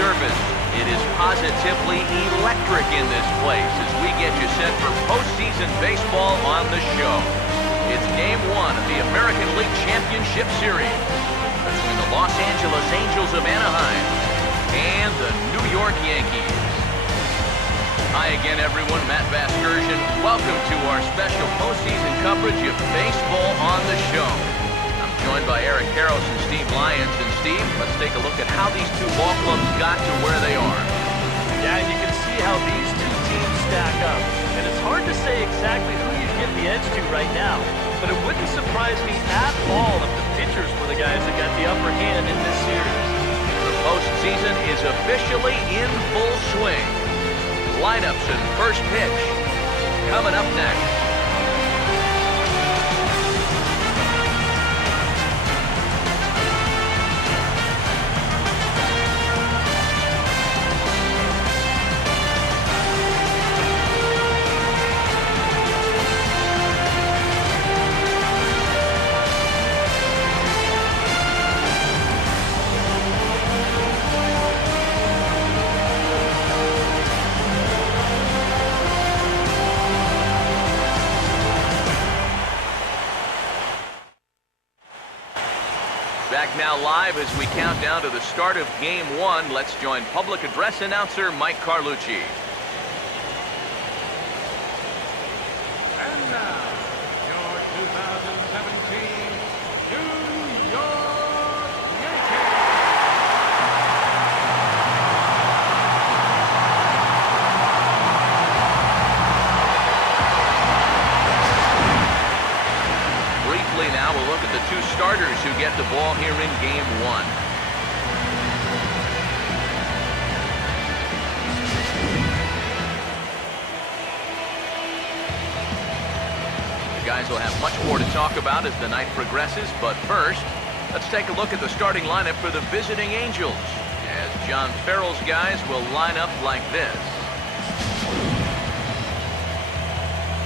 surface. It is positively electric in this place as we get you set for postseason baseball on the show. It's Game 1 of the American League Championship Series between the Los Angeles Angels of Anaheim and the New York Yankees. Hi again, everyone. Matt Vasgersian. Welcome to our special postseason coverage of baseball on the show. I'm joined by Eric Karros and Steve Lyons. And Steve, let's take a look at how these two ball clubs got to where they are. Yeah, and you can see how these two teams stack up. And it's hard to say exactly who you'd give the edge to right now. But it wouldn't surprise me at all if the pitchers were the guys that got the upper hand in this series. The postseason is officially in full swing. Lineups and first pitch coming up next. Back now live as we count down to the start of Game 1. Let's join public address announcer Mike Carlucci. And now, your 2017 New York Yankees. Briefly now, we'll look at the two starters who get the ball here in Game 1. The guys will have much more to talk about as the night progresses, but first, let's take a look at the starting lineup for the visiting Angels, as John Farrell's guys will line up like this.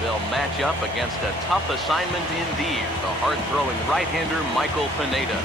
They'll match up against a tough assignment indeed, the hard-throwing right-hander Michael Pineda.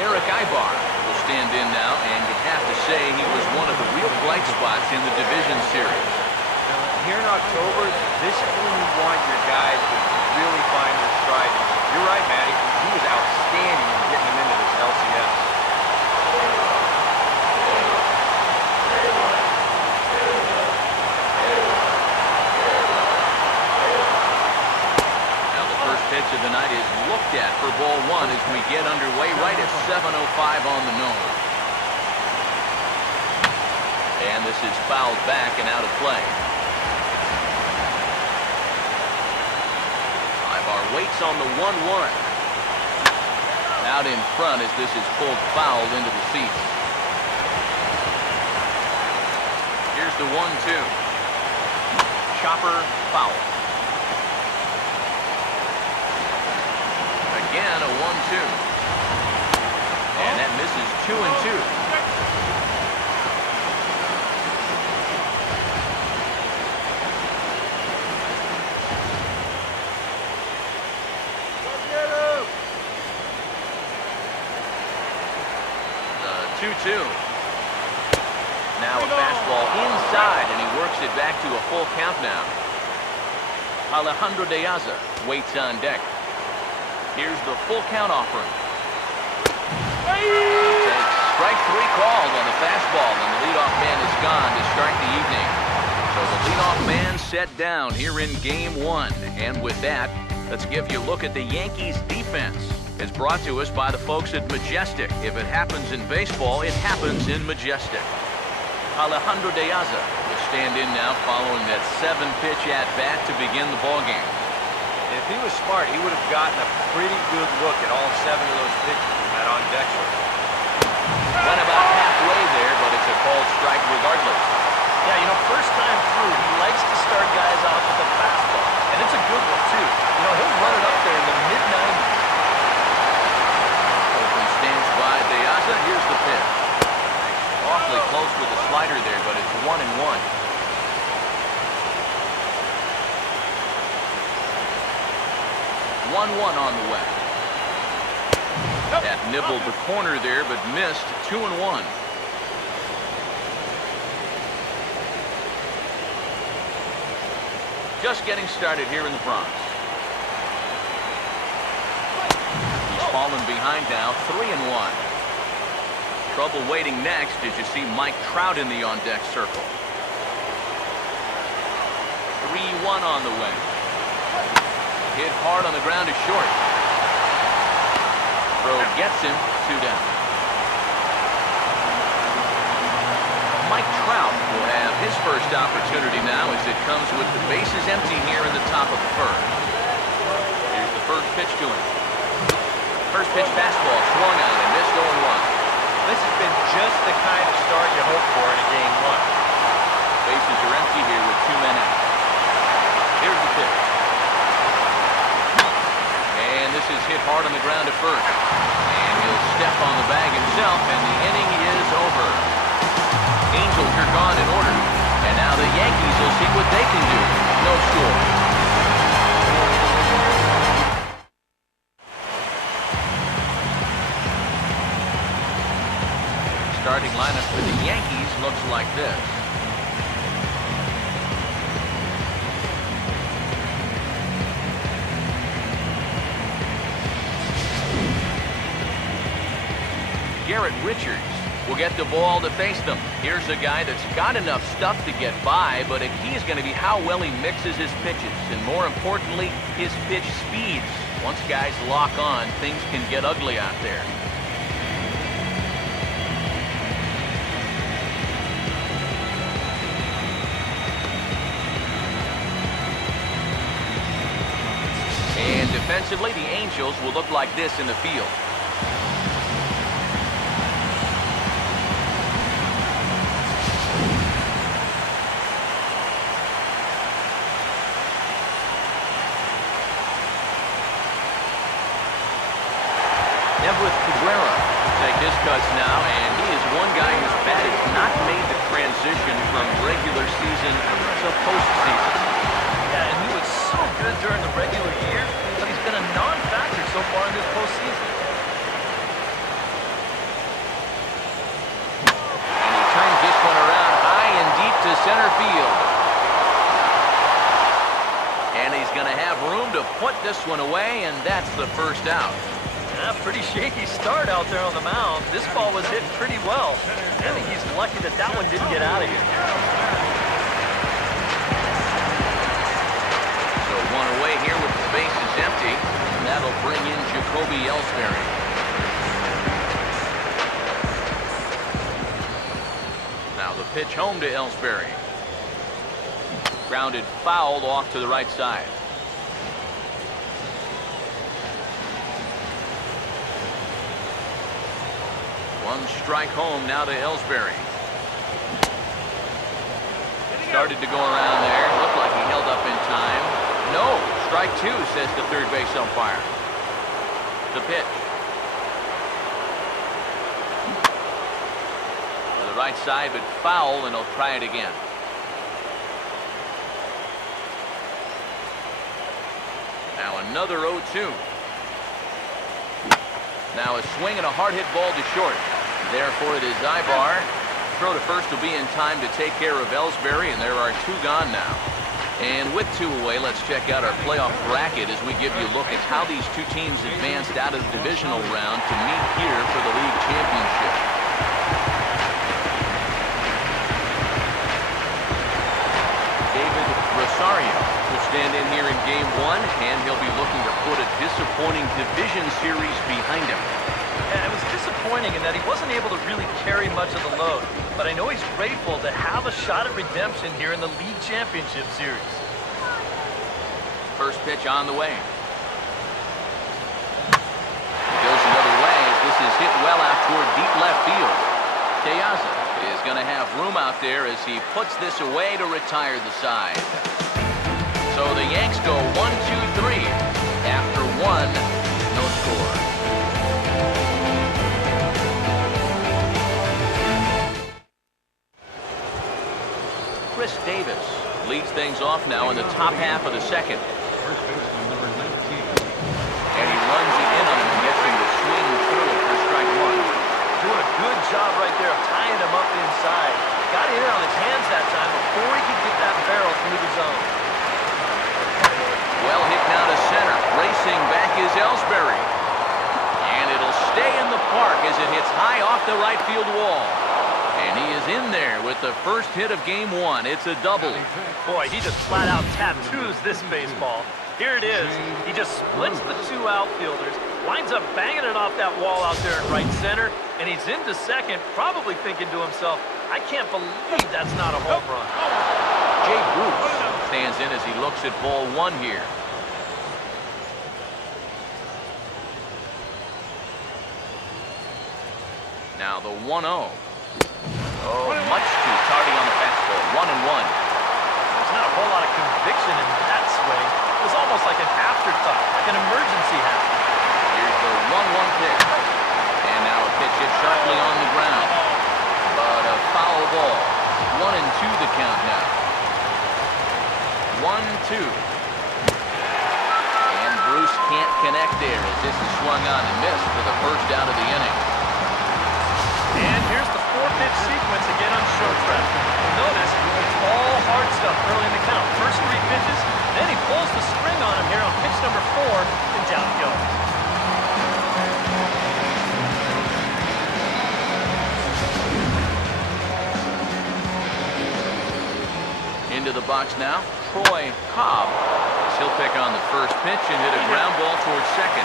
Eric Ibar will stand in now, and you have to say he was one of the real bright spots in the division series. Here in October, this is when you want your guys to really find their stride. You're right, Matty. He was outstanding in getting them into this L.C.S. Pitch of the night is looked at for ball one as we get underway right at 7:05 on the nose. And this is fouled back and out of play. Ibar waits on the 1-1. Out in front as this is pulled foul into the seats. Here's the 1-2. Chopper foul. Again, a 1-2. And that misses 2-2. The 2-2. Now a fastball inside, and he works it back to a full count now. Alejandro De Aza waits on deck. Here's the full count offering. Takes strike 3 called on the fastball, and the leadoff man is gone to start the evening. So the leadoff man set down here in Game 1. And with that, let's give you a look at the Yankees defense. It's brought to us by the folks at Majestic. If it happens in baseball, it happens in Majestic. Alejandro De Aza will stand in now following that 7-pitch at-bat to begin the ballgame. If he was smart, he would have gotten a pretty good look at all 7 of those pitches from that on-deck circle. Went about halfway there, but it's a called strike regardless. Yeah, you know, first time through, he likes to start guys off with a fastball. And it's a good one, too. You know, he'll run it up there in the mid-90s. Open stance by De Aza. Here's the pitch. Awfully close with the slider there, but it's 1-1. On the way. That nibbled the corner there, but missed. 2-1. Just getting started here in the Bronx. He's fallen behind now. 3-1. Trouble waiting next as you see Mike Trout in the on-deck circle. 3-1 on the way. Hit hard on the ground to short. Throw gets him. 2 down. Mike Trout will have his first opportunity now as it comes with the bases empty here in the top of the first. Here's the first pitch to him. First pitch fastball swung on and missed 0-1. This has been just the kind of start you hope for in a Game 1. Bases are empty here with 2 men out. Here's the pitch. And this is hit hard on the ground at first. And he'll step on the bag himself, and the inning is over. Angels are gone in order. And now the Yankees will see what they can do. No score. Starting lineup for the Yankees looks like this. Garrett Richards will get the ball to face them. Here's a guy that's got enough stuff to get by, but a key is going to be how well he mixes his pitches, and more importantly, his pitch speeds. Once guys lock on, things can get ugly out there. And defensively, the Angels will look like this in the field. Take his cuts now, and he is one guy whose bat has not made the transition from regular season to postseason. Yeah, and he was so good during the regular year, but he's been a non-factor so far in this postseason. And he turns this one around high and deep to center field. And he's going to have room to put this one away, and that's the first out. Yeah, pretty shaky start out there on the mound. This ball was hit pretty well. I think he's lucky that that one didn't get out of here. So one away here with the bases empty. And that'll bring in Jacoby Ellsbury. Now the pitch home to Ellsbury. Grounded foul off to the right side. One strike home now to Ellsbury. Started to go around there. Looked like he held up in time. No, strike 2, says the third base umpire. The pitch. To the right side, but foul, and he'll try it again. Now another 0-2. Now a swing and a hard hit ball to short. Therefore it is Ibar. Throw to first will be in time to take care of Ellsbury, and there are 2 gone now. And with 2 away, let's check out our playoff bracket as we give you a look at how these two teams advanced out of the divisional round to meet here for the league championship. David Rosario will stand in here in Game 1, and he'll be looking to put a disappointing division series behind him. Yeah, it was disappointing in that he wasn't able to really carry much of the load, but I know he's grateful to have a shot at redemption here in the league championship series. First pitch on the way. Goes another way as this is hit well out toward deep left field. Teaza is going to have room out there as he puts this away to retire the side. So the Yanks go 1-2-3. After 1, no score. Chris Davis leads things off now in the top half of the second. First baseman, number 19. And he runs it in on him and gets him to swing through it for strike 1. Doing a good job right there of tying him up inside. Got it in on his hands that time before he could get that barrel through the zone. Well hit now to center. Racing back is Ellsbury. And it'll stay in the park as it hits high off the right field wall. And he is in there with the first hit of Game 1. It's a double. Boy, he just flat out tattoos this baseball. Here it is. He just splits the 2 outfielders, winds up banging it off that wall out there in right center, and he's into second, probably thinking to himself, I can't believe that's not a home run. Jay Bruce stands in as he looks at ball 1 here. Now the 1-0. Oh, much too tardy on the fastball. 1-1. There's not a whole lot of conviction in that swing. It was almost like an afterthought, like an emergency happened. Here's the 1-1 pitch. And now a pitch hit sharply on the ground. But a foul ball. 1-2 the count now. 1-2. And Bruce can't connect there as this is swung on and missed for the first out of the inning. And here's the 4-pitch sequence again on show track. Notice it's all hard stuff early in the count. First 3 pitches, then he pulls the string on him here on pitch number 4, and down he goes. Into the box now, Troy Cobb. He'll pick on the first pitch and hit a ground ball towards second.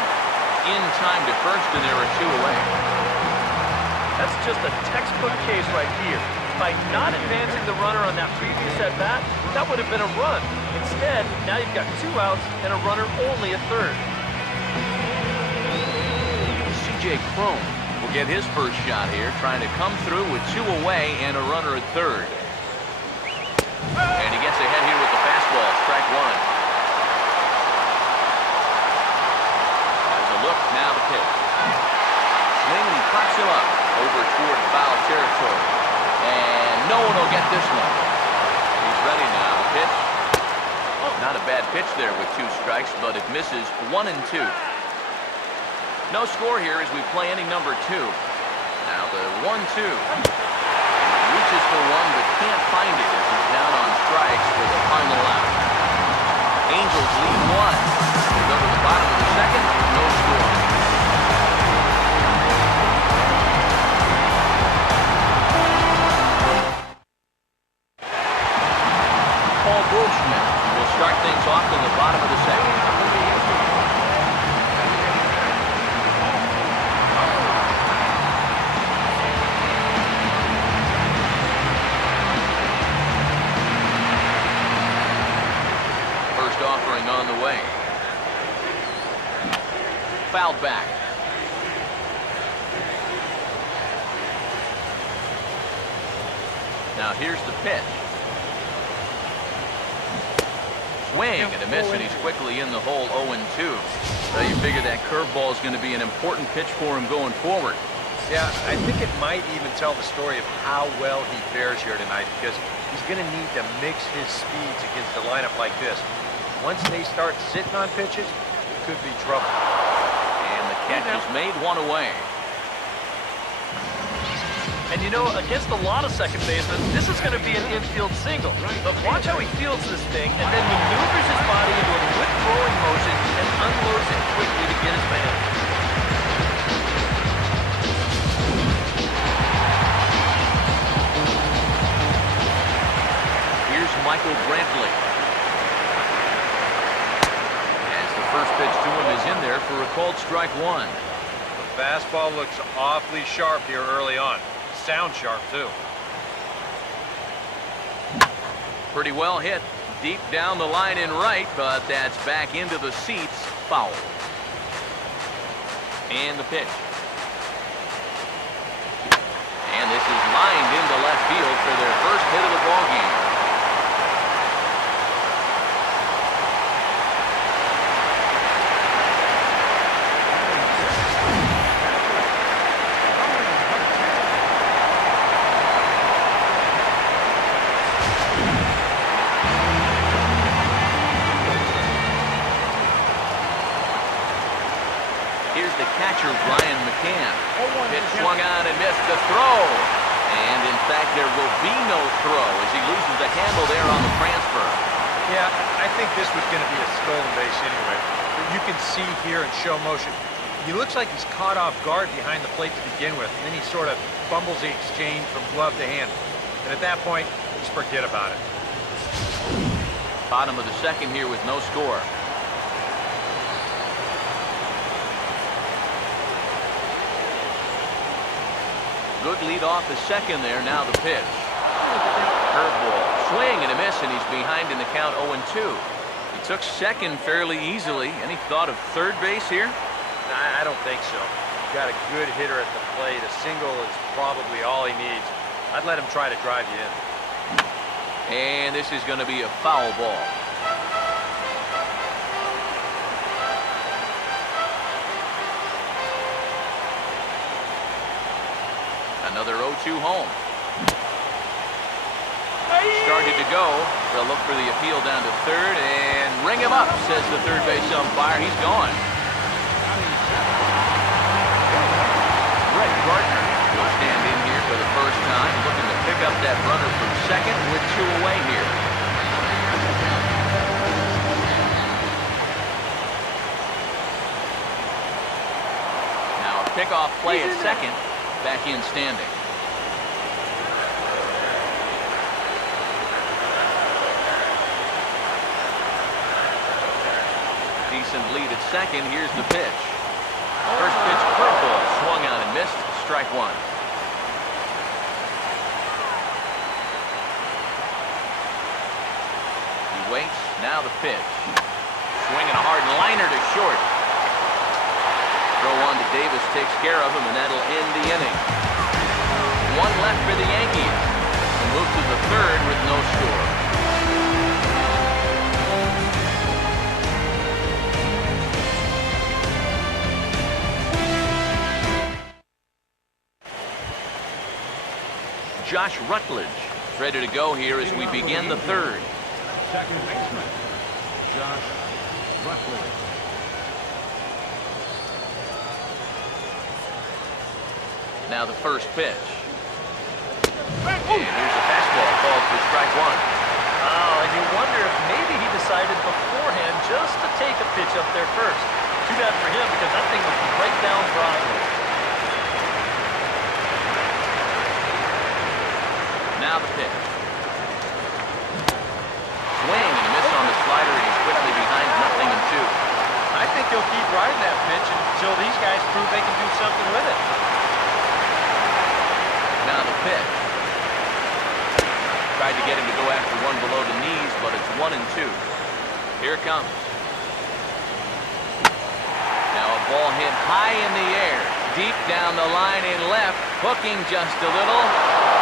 In time to first, and there are 2 away. That's just a textbook case right here. By not advancing the runner on that previous at-bat, that would have been a run. Instead, now you've got 2 outs and a runner only at third. C.J. Cron will get his first shot here, trying to come through with 2 away and a runner at third. And he gets ahead here with the fastball, strike 1. Has a look, now the pitch. Swing, and he pops him up over toward foul territory. And no one will get this one. He's ready now. The pitch. Not a bad pitch there with 2 strikes, but it misses 1-2. No score here as we play inning number 2. Now the 1-2. Reaches for one, but can't find it as he's down on strikes for the final out. Angels lead 1. They go to the bottom of the second. No score. Paul Goldschmidt will start things off in the bottom of the second. First offering on the way. Fouled back. Now here's the pitch. Swing and a miss, and he's quickly in the hole. 0-2. So you figure that curveball is going to be an important pitch for him going forward. Yeah, I think it might even tell the story of how well he fares here tonight, because he's going to need to mix his speeds against a lineup like this. Once they start sitting on pitches, it could be trouble. And the catch is made, 1 away. And you know, against a lot of second basemen, this is going to be an infield single. But watch how he fields this thing and then maneuvers his body into a quick throwing motion and unloads it quickly to get his man. Here's Michael Brantley. As the first pitch to him is in there for a called strike one. The fastball looks awfully sharp here early on. Sound sharp, too. Pretty well hit. Deep down the line in right, but that's back into the seats. Foul. And the pitch. And this is lined into left field for their first hit of the ballgame. Catcher Brian McCann. Pitch swung on and missed the throw. And in fact, there will be no throw as he loses the handle there on the transfer. Yeah, I think this was going to be a stolen base anyway. But you can see here in show motion, he looks like he's caught off guard behind the plate to begin with. And then he sort of fumbles the exchange from glove to hand. And at that point, just forget about it. Bottom of the second here with no score. Good lead off the second there. Now the pitch. Curveball. Swing and a miss, and he's behind in the count 0-2. He took second fairly easily. Any thought of third base here? I don't think so. You've got a good hitter at the plate. A single is probably all he needs. I'd let him try to drive you in. And this is going to be a foul ball. Another 0-2 home. Started to go. They'll look for the appeal down to third and ring him up, says the third base umpire. He's gone. Brett Gardner will stand in here for the first time, looking to pick up that runner from second with two away here. Now a pickoff play at second. Back in standing. Decent lead at second. Here's the pitch. First pitch curveball. Swung on and missed. Strike one. He waits. Now the pitch. Swinging a hard liner to short. Throw on to Davis takes care of him, and that'll end the inning. One left for the Yankees. And move to the third with no score. Josh Rutledge is ready to go here as we begin the third. Second baseman, Josh Rutledge. Now the first pitch. And here's a fastball called for strike one. Oh, and you wonder if maybe he decided beforehand just to take a pitch up there first. Too bad for him because that thing was right down Broadway. Now the pitch. Swing and a miss on the slider, and he's quickly behind 0-2. I think he'll keep riding that pitch until these guys prove they can do something with it. Now the pitch. Tried to get him to go after one below the knees, but it's 1-2. Here it comes. Now a ball hit high in the air, deep down the line in left, hooking just a little,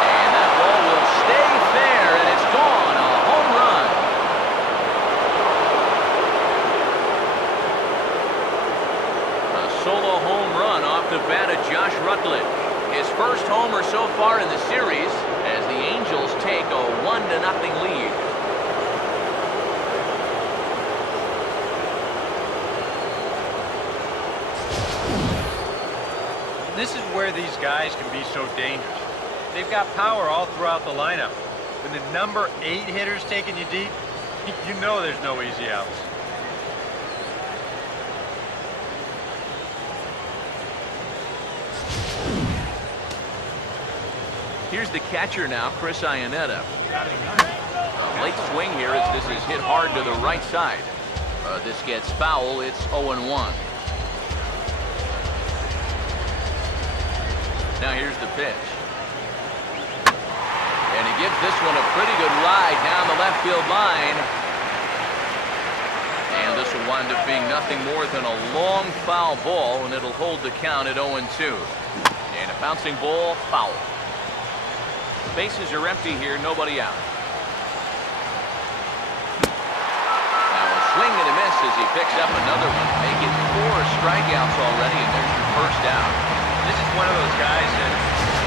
and that ball will stay fair, and it's gone. A home run. A solo home run off the bat of Josh Rutledge. His first homer so far in the series as the Angels take a 1-0 lead. This is where these guys can be so dangerous. they've got power all throughout the lineup. When the number 8 hitter's taking you deep, you know there's no easy outs. Here's the catcher now, Chris Iannetta. A late swing here as this is hit hard to the right side. This gets foul. It's 0-1. Now here's the pitch. And he gives this one a pretty good ride down the left field line. And this will wind up being nothing more than a long foul ball, and it'll hold the count at 0-2. And a bouncing ball, foul. Bases are empty here, nobody out. Now a swing and a miss as he picks up another one, making 4 strikeouts already, and there's your first out. This is one of those guys that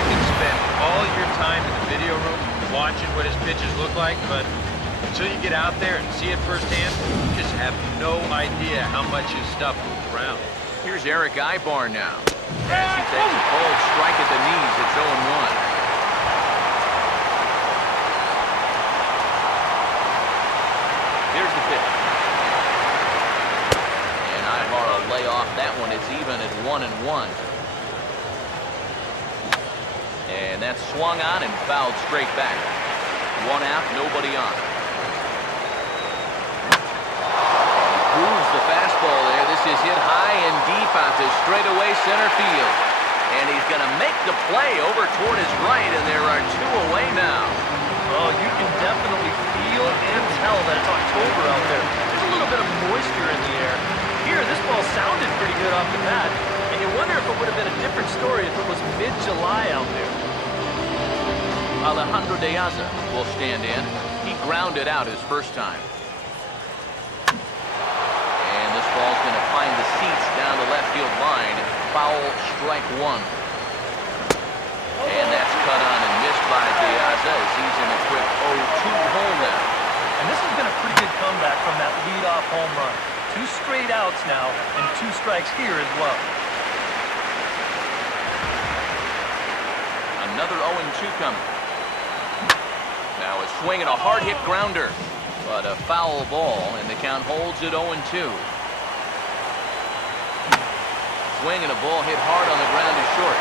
you can spend all your time in the video room watching what his pitches look like, but until you get out there and see it firsthand, you just have no idea how much his stuff moves around. Here's Eric Ibar now. As he takes a bold strike at the knees, it's 0-1. Here's the pitch. And Ibar will lay off that one. It's even at 1-1. And that's swung on and fouled straight back. 1 out, nobody on. Grooves the fastball there. This is hit high and deep out to straightaway center field. And he's going to make the play over toward his right, and there are 2 away now. Oh, you can definitely feel and tell that it's October out there. There's a little bit of moisture in the air. Here, this ball sounded pretty good off the bat, and you wonder if it would have been a different story if it was mid-July out there. Alejandro De Aza will stand in. He grounded out his first time. And this ball's going to find the seats down the left field line. Foul, strike 1. And that's cut on and missed by De Aza as he's in a quick 0-2 hole now. And this has been a pretty good comeback from that leadoff home run. 2 straight outs now, and 2 strikes here as well. Another 0-2 coming. Now a swing and a hard hit grounder, but a foul ball, and the count holds at 0-2. Swing and a ball hit hard on the ground to short.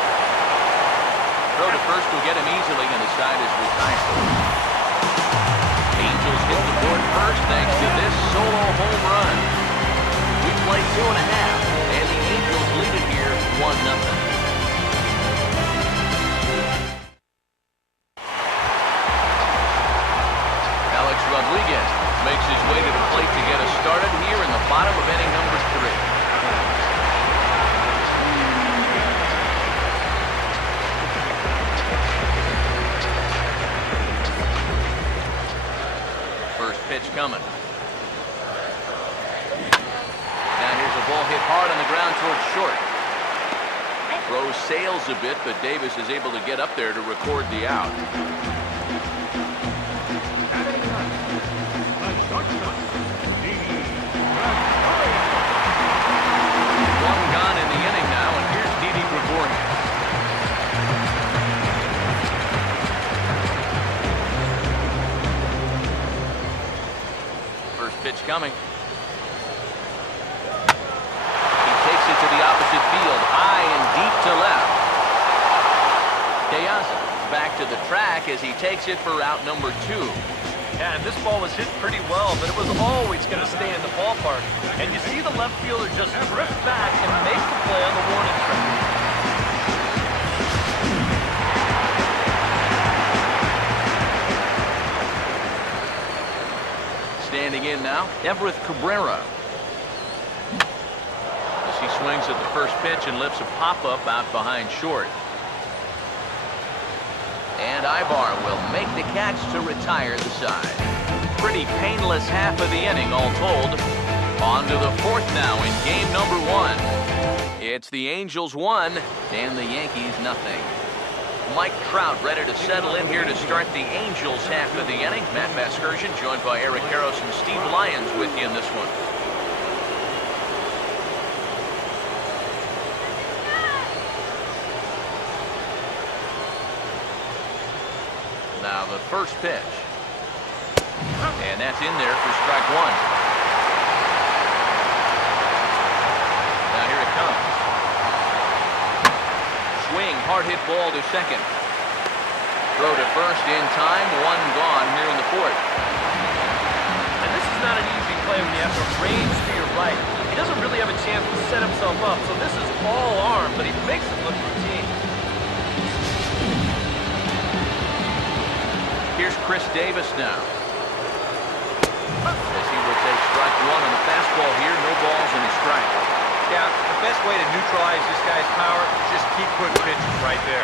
Throw to first will get him easily, and the side is retired. Angels hit the board first thanks to this solo home run. We play 2.5, and the Angels lead it here 1-0. Rodriguez makes his way to the plate to get us started here in the bottom of inning number 3. First pitch coming. Now here's a ball hit hard on the ground towards short. Throw sails a bit, but Davis is able to get up there to record the out. One gone in the inning now, and here's Didi Gregorius. First pitch coming. He takes it to the opposite field, high and deep to left. De Aza back to the track as he takes it for out number 2. Yeah, and this ball was hit pretty well, but it was always going to stay in the ballpark. And you see the left fielder just drift back and make the play on the warning track. Standing in now, Everett Cabrera. As he swings at the first pitch and lifts a pop-up out behind short. And Ibar will make the catch to retire the side. Pretty painless half of the inning, all told. On to the 4th now in game number 1. It's the Angels 1 and the Yankees nothing. Mike Trout ready to settle in here to start the Angels half of the inning. Matt Vasgersian joined by Eric Karros and Steve Lyons with you in this one. Now the first pitch. And that's in there for strike one. Now here it comes. Swing, hard hit ball to second. Throw to first in time, one gone here in the fourth. And this is not an easy play when you have to range to your right. He doesn't really have a chance to set himself up, so this is all arm, but he makes it look routine. Here's Chris Davis now. As he will take strike one on the fastball here, no balls and a strike. Yeah, the best way to neutralize this guy's power is just keep putting pitches right there.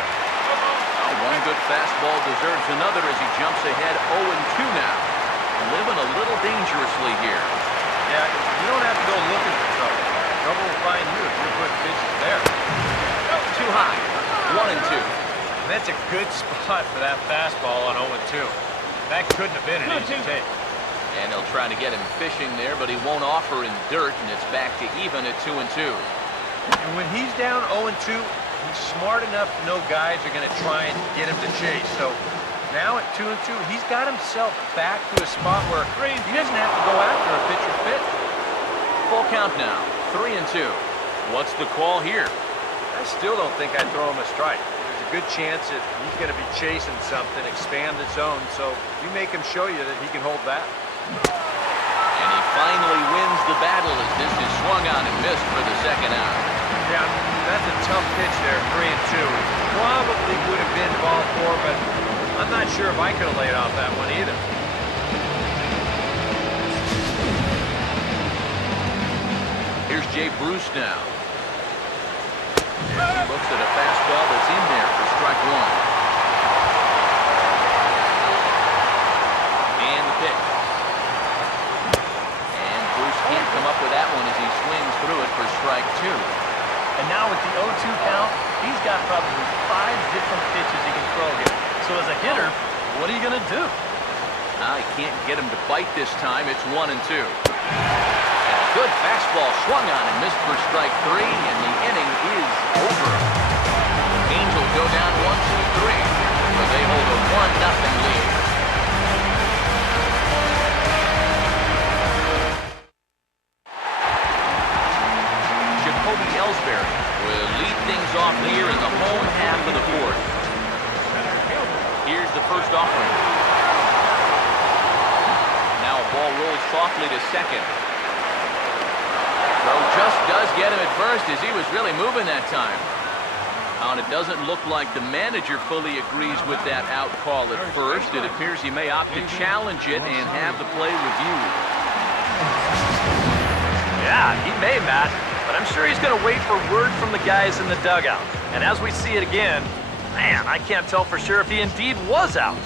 One good fastball deserves another as he jumps ahead 0-2 now. Living a little dangerously here. Yeah, you don't have to go looking for trouble. Trouble will find you if you're putting pitches there. Too high. 1-2. And that's a good spot for that fastball on 0-2. That couldn't have been an easy take. And they'll try to get him fishing there, but he won't offer in dirt, and it's back to even at 2-2. And when he's down 0-2, he's smart enough to know guys are going to try and get him to chase. So now at 2-2, he's got himself back to a spot where he doesn't have to go after a pitcher's pitch. Full count now, 3-2. What's the call here? I still don't think I'd throw him a strike. There's a good chance that he's going to be chasing something, expand the zone. So you make him show you that he can hold that. And he finally wins the battle as this is swung on and missed for the second out. Yeah, that's a tough pitch there, 3-2. Probably would have been ball four, but I'm not sure if I could have laid off that one either. Here's Jay Bruce now. As he looks at a fastball that's in there for strike one. And the pitch. And Bruce can't come up with that one as he swings through it for strike two. And now with the 0-2 count, he's got probably 5 different pitches he can throw here. So as a hitter, what are you going to do? He can't get him to bite this time. It's 1-2. And a good fastball swung on and missed for strike three, and the inning is over. Angels go down 1-2-3, but they hold a 1-0 lead. Will lead things off here in the home half of the fourth. Here's the first offering. Now a ball rolls softly to second. So just does get him at first as he was really moving that time. And it doesn't look like the manager fully agrees with that out call at first. It appears he may opt to challenge it and have the play reviewed. Yeah, he may, Matt. But I'm sure he's going to wait for word from the guys in the dugout. And as we see it again, man, I can't tell for sure if he indeed was out.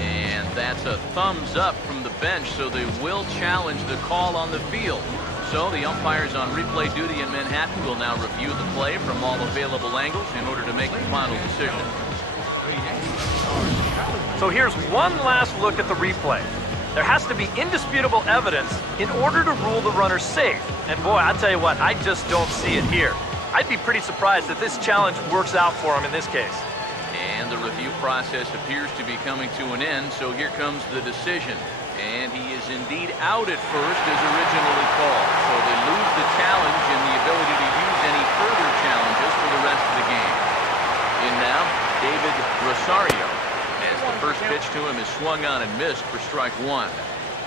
And that's a thumbs up from the bench, so they will challenge the call on the field. So the umpires on replay duty in Manhattan will now review the play from all available angles in order to make the final decision. So here's one last look at the replay. There has to be indisputable evidence in order to rule the runner safe. And boy, I'll tell you what, I just don't see it here. I'd be pretty surprised if this challenge works out for him in this case. And the review process appears to be coming to an end, so here comes the decision. And he is indeed out at first as originally called. So they lose the challenge and the ability to use any further challenges for the rest of the game. In now, David Rosario. As the first pitch to him is swung on and missed for strike one.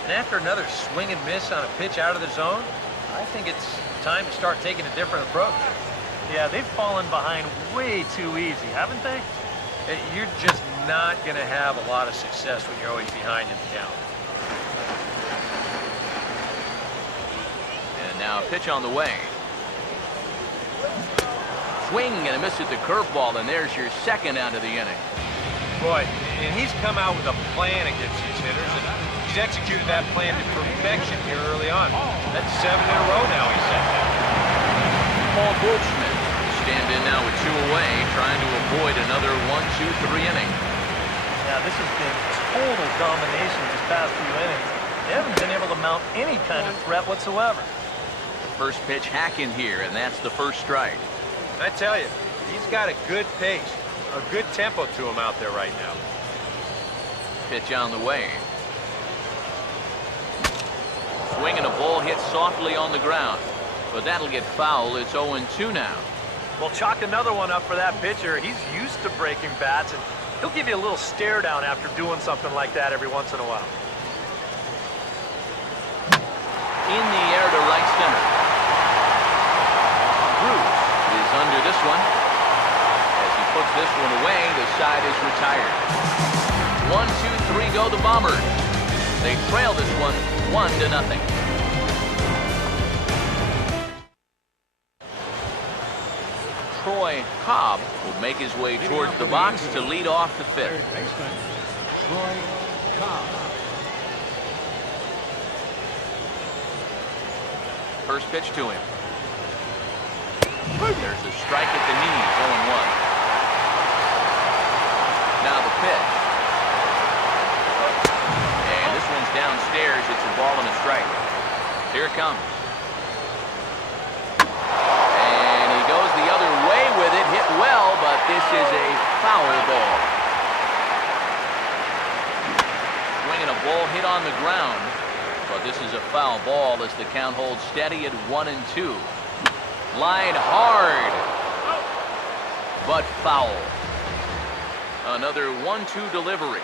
And after another swing and miss on a pitch out of the zone, I think it's time to start taking a different approach. Yeah, they've fallen behind way too easy, haven't they? You're just not going to have a lot of success when you're always behind in the count. And now a pitch on the way. Swing and a miss at the curveball, and there's your second out of the inning. Boy, and he's come out with a plan against these hitters, and he's executed that plan to perfection here early on. That's 7 in a row now he's set down. Paul Goldschmidt stand in now with 2 away, trying to avoid another 1-2-3 inning. Yeah, this has been total domination these past few innings. They haven't been able to mount any kind of threat whatsoever. First pitch hacking here, and that's the first strike. I tell you, he's got a good pace, a good tempo to him out there right now. Pitch on the way. Swinging a ball hit softly on the ground, but that'll get foul. It's 0-2 now. Well, chalk another one up for that pitcher. He's used to breaking bats, and he'll give you a little stare down after doing something like that every once in a while. In the air to right center. Bruce is under this one. As he puts this one away, the side is retired. 1-2-3 go the Bombers. They trail this one 1-0. Troy Cobb will make his way towards the box to lead off the fifth. Third baseman, Troy Cobb. First pitch to him. There's a strike at the knees, 0-1. Now the pitch. And this one's downstairs. It's a ball and a strike. Here it comes. And he goes the other way with it. Hit well, but this is a foul ball. Swinging a ball hit on the ground. But this is a foul ball as the count holds steady at 1-2. Line hard, but foul. Another 1-2 delivery.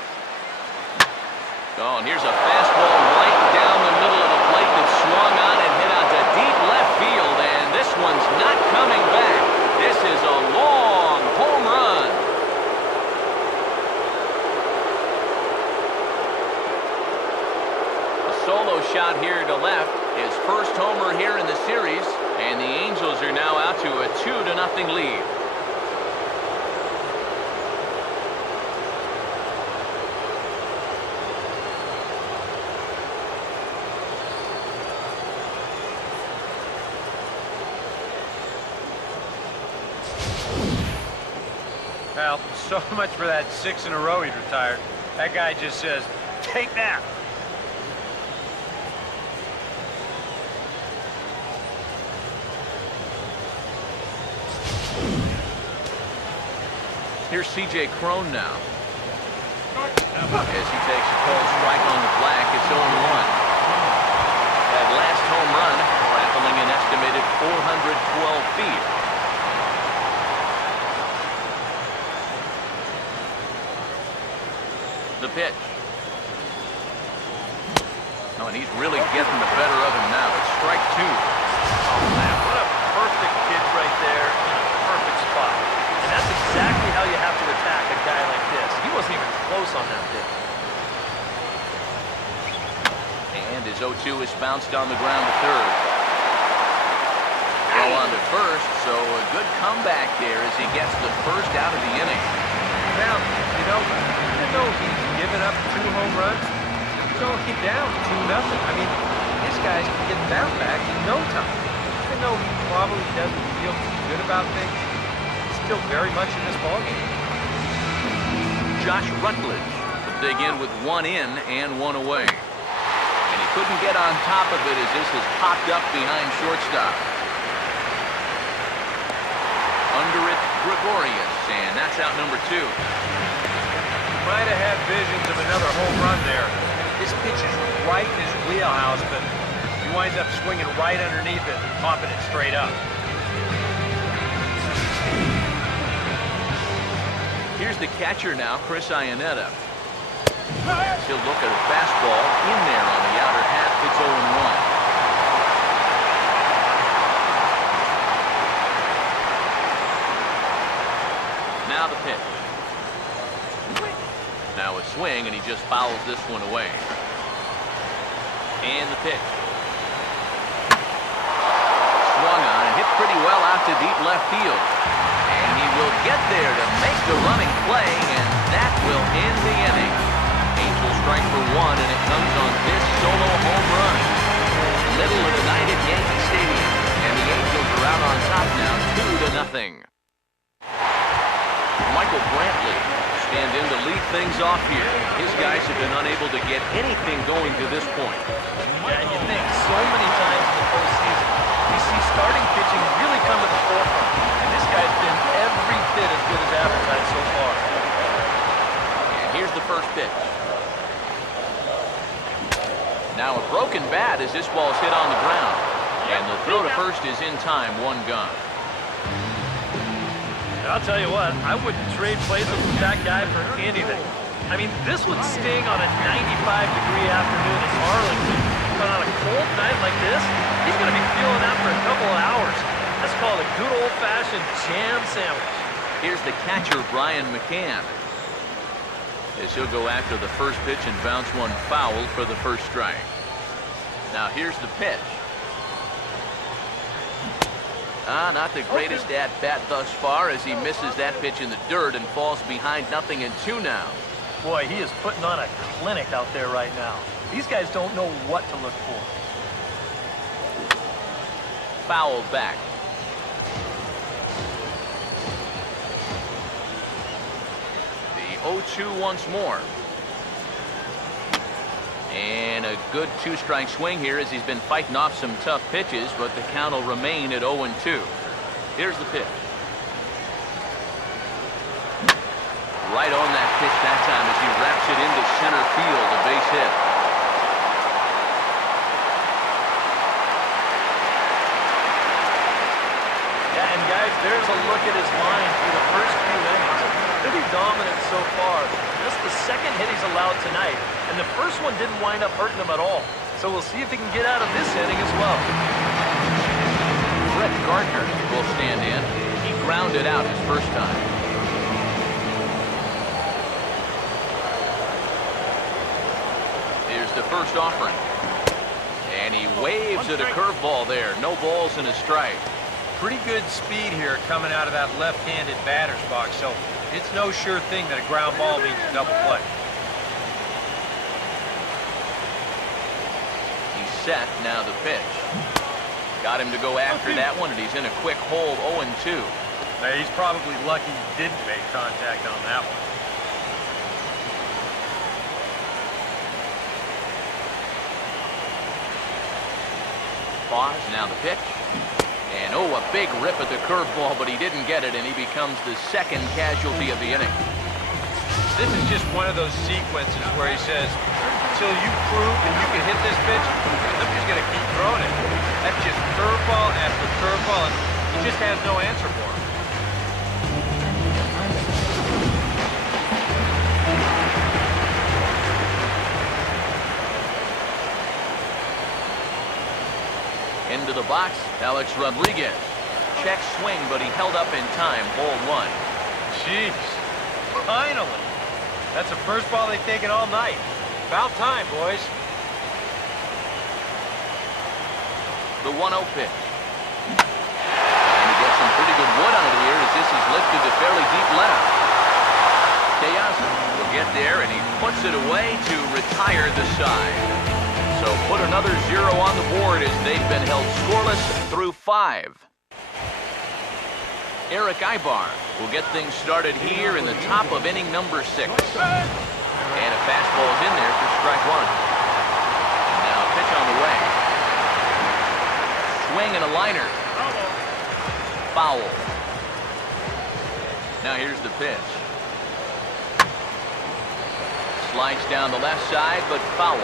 Oh, and here's a fastball right down the middle of the plate that swung on and hit out to deep left field, and this one's not coming back. This is a long home run. Solo shot here to left, his first homer here in the series, and the Angels are now out to a 2-0 lead. Well, so much for that 6 in a row he's retired. That guy just says, take that. Here's C.J. Cron now. As he takes a cold strike on the black, it's 0-1. That last home run, traveling an estimated 412 feet. The pitch. Oh, and he's really getting the better of him now. It's strike 2. Oh, man, what a perfect pitch right there in a perfect spot. And that's exactly how you have to attack a guy like this. He wasn't even close on that pitch. And his 0-2 is bounced on the ground to third. Throw on to first, so a good comeback there as he gets the first out of the inning. Now, you know, even though he's given up 2 home runs, he's only down 2-0. I mean, this guy's can get that back in no time. Even though he probably doesn't feel too good about things, he's still very much in this ballgame. Josh Rutledge will dig in with 1 in and 1 away. And he couldn't get on top of it as this is popped up behind shortstop. Under it, Gregorius, and that's out number 2. Might have had visions of another home run there. This pitch is right in his wheelhouse, but he winds up swinging right underneath it and popping it straight up. Here's the catcher now, Chris Iannetta. He'll look at a fastball in there on the outer half. It's 0-1. Now the pitch. Now a swing, and he just fouls this one away. And the pitch. Swung on and hit pretty well out to deep left field. And he will get there to make the running play, and that will end the inning. Angels strike for 1, and it comes on this solo home run. Middle of the night at Yankee Stadium, and the Angels are out on top now, 2-0. Michael Brantley stand in to lead things off here. His guys have been unable to get anything going to this point. Yeah, and you think so many times in the postseason, these see starting pitching really come to the forefront. And this guy's been every bit as good as advertised so far. And here's the first pitch. Now a broken bat as this ball's hit on the ground. And the throw to first is in time, one gone. And I'll tell you what, I wouldn't trade places with that guy for anything. I mean, this would sting on a 95-degree afternoon in Arlington. But on a cold night like this, he's going to be feeling that for a couple of hours. That's called a good old-fashioned jam sandwich. Here's the catcher, Brian McCann. As he'll go after the first pitch and bounce one foul for the first strike. Now here's the pitch. Not the greatest at-bat thus far as he misses that pitch in the dirt and falls behind 0-2 now. Boy, he is putting on a clinic out there right now. These guys don't know what to look for. Foul back. The 0-2 once more. And a good two-strike swing here as he's been fighting off some tough pitches, but the count will remain at 0-2. Here's the pitch. Right on that pitch that time as he wraps it into center field, a base hit. Yeah, and guys, there's a look at his line through the first few innings. Pretty dominant so far. Just the second hit he's allowed tonight, and the first one didn't wind up hurting him at all. So we'll see if he can get out of this inning as well. Brett Gardner will stand in. He grounded out his first time. Here's the first offering. And he waves at a curveball there. No balls and a strike. Pretty good speed here coming out of that left-handed batter's box, so it's no sure thing that a ground ball means a double play. He's set, now the pitch. Got him to go after that one, and he's in a quick hold, 0-2. Now, he's probably lucky he didn't make contact on that one. Pause, now the pitch. And a big rip at the curveball, but he didn't get it, and he becomes the second casualty of the inning. This is just one of those sequences where he says, until you prove that you can hit this pitch, I'm just going to keep throwing it. That's just curveball after curveball, and he just has no answer for him. Into the box, Alex Rodriguez. Check swing, but he held up in time, ball one. Jeez, finally. That's the first ball they've taken all night. About time, boys. The 1-0 pitch. And he gets some pretty good wood on it here as this is lifted to fairly deep left. A.L.C.S will get there, and he puts it away to retire the side. So put another 0 on the board as they've been held scoreless through 5. Eric Ibar will get things started here in the top of inning number 6. And a fastball is in there for strike one. And now a pitch on the way. Swing and a liner. Foul. Now here's the pitch. Slides down the left side, but foul.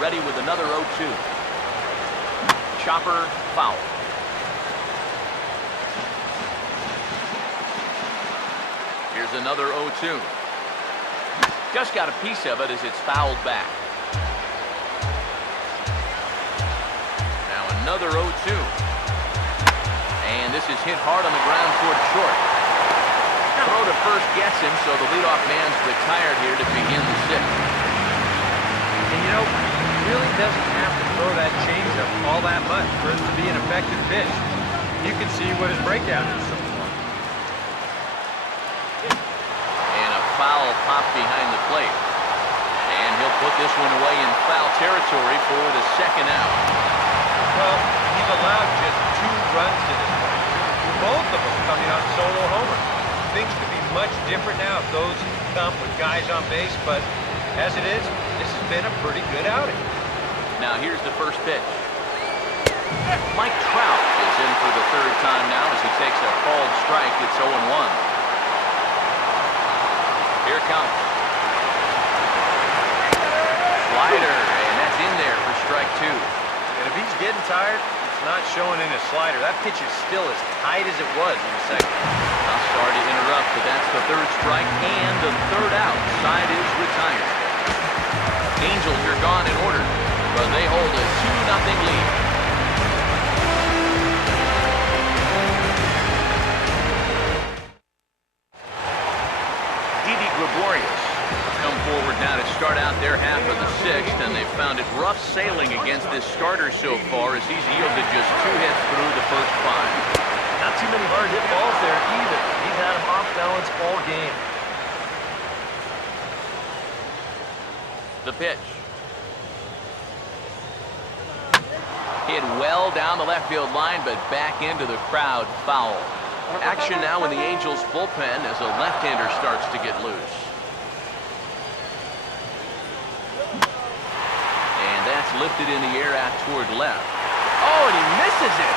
Ready with another 0-2. Chopper, foul. Here's another 0-2. Just got a piece of it as it's fouled back. Now another 0-2. And this is hit hard on the ground toward short. Throw to first gets him, so the leadoff man's retired here to begin the 6th. And you know, really doesn't have to throw that changeup all that much for it to be an effective pitch. You can see what his breakout is so far. And a foul pop behind the plate. And he'll put this one away in foul territory for the second out. Well, he's allowed just 2 runs to this point. Both of them coming on solo homers. Things could be much different now if those come with guys on base, but as it is, this has been a pretty good outing. Now here's the first pitch. Mike Trout is in for the third time now as he takes a called strike. It's 0-1. Here it comes. Slider, and that's in there for strike 2. And if he's getting tired, it's not showing in his slider. That pitch is still as tight as it was in the second. I'm sorry to interrupt, but that's the third strike and the third out. Side is retired. Angels are gone in order, but they hold a 2-0 lead. Gregorius come forward now to start out their half of the sixth, and they've found it rough sailing against this starter so far as he's yielded just 2 hits through the first 5. Not too many hard hit balls there either. He's had him off balance all game. The pitch. Hit well down the left field line, but back into the crowd, foul. Action now in the Angels bullpen as a left-hander starts to get loose. And that's lifted in the air out toward left. Oh, and he misses it.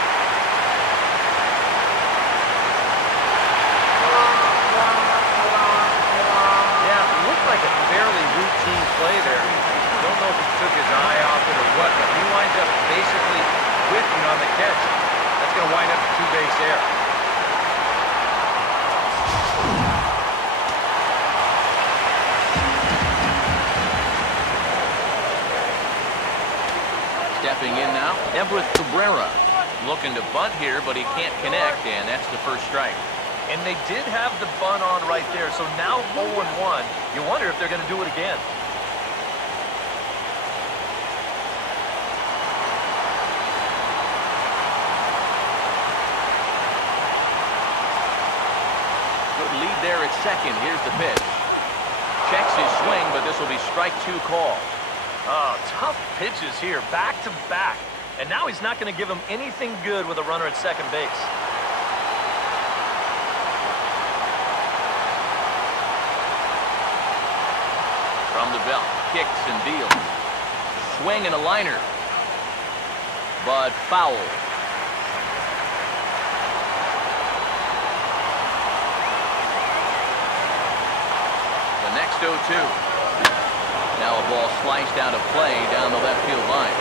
Yeah, it looked like a fairly routine play there. Don't know if he took his eye off it or what, but he winds up basically whiffing on the catch. That's going to wind up a 2-base error. Stepping in now, Everett Cabrera. Looking to bunt here, but he can't connect, and that's the first strike. And they did have the bunt on right there, so now 0-1. You wonder if they're going to do it again. Good lead there at second. Here's the pitch. Checks his swing, but this will be strike 2 call. Oh, tough pitches here, back to back. And now he's not going to give him anything good with a runner at second base. From the belt, kicks and deals. Swing and a liner. But foul. The next 0-2. Now a ball sliced out of play down the left field line.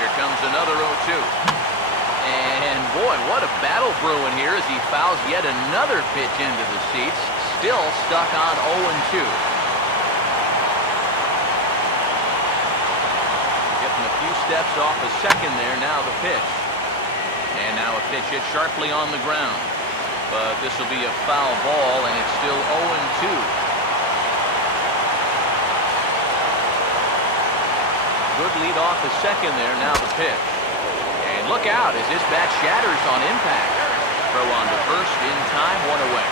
Here comes another 0-2. And boy, what a battle brewing here as he fouls yet another pitch into the seats. Still stuck on 0-2. Getting a few steps off a second there. Now the pitch. And now a pitch hit sharply on the ground. But this will be a foul ball, and it's still 0-2. Good lead off the second there. Now the pitch. And look out as this bat shatters on impact. Throw on to first in time, 1 away.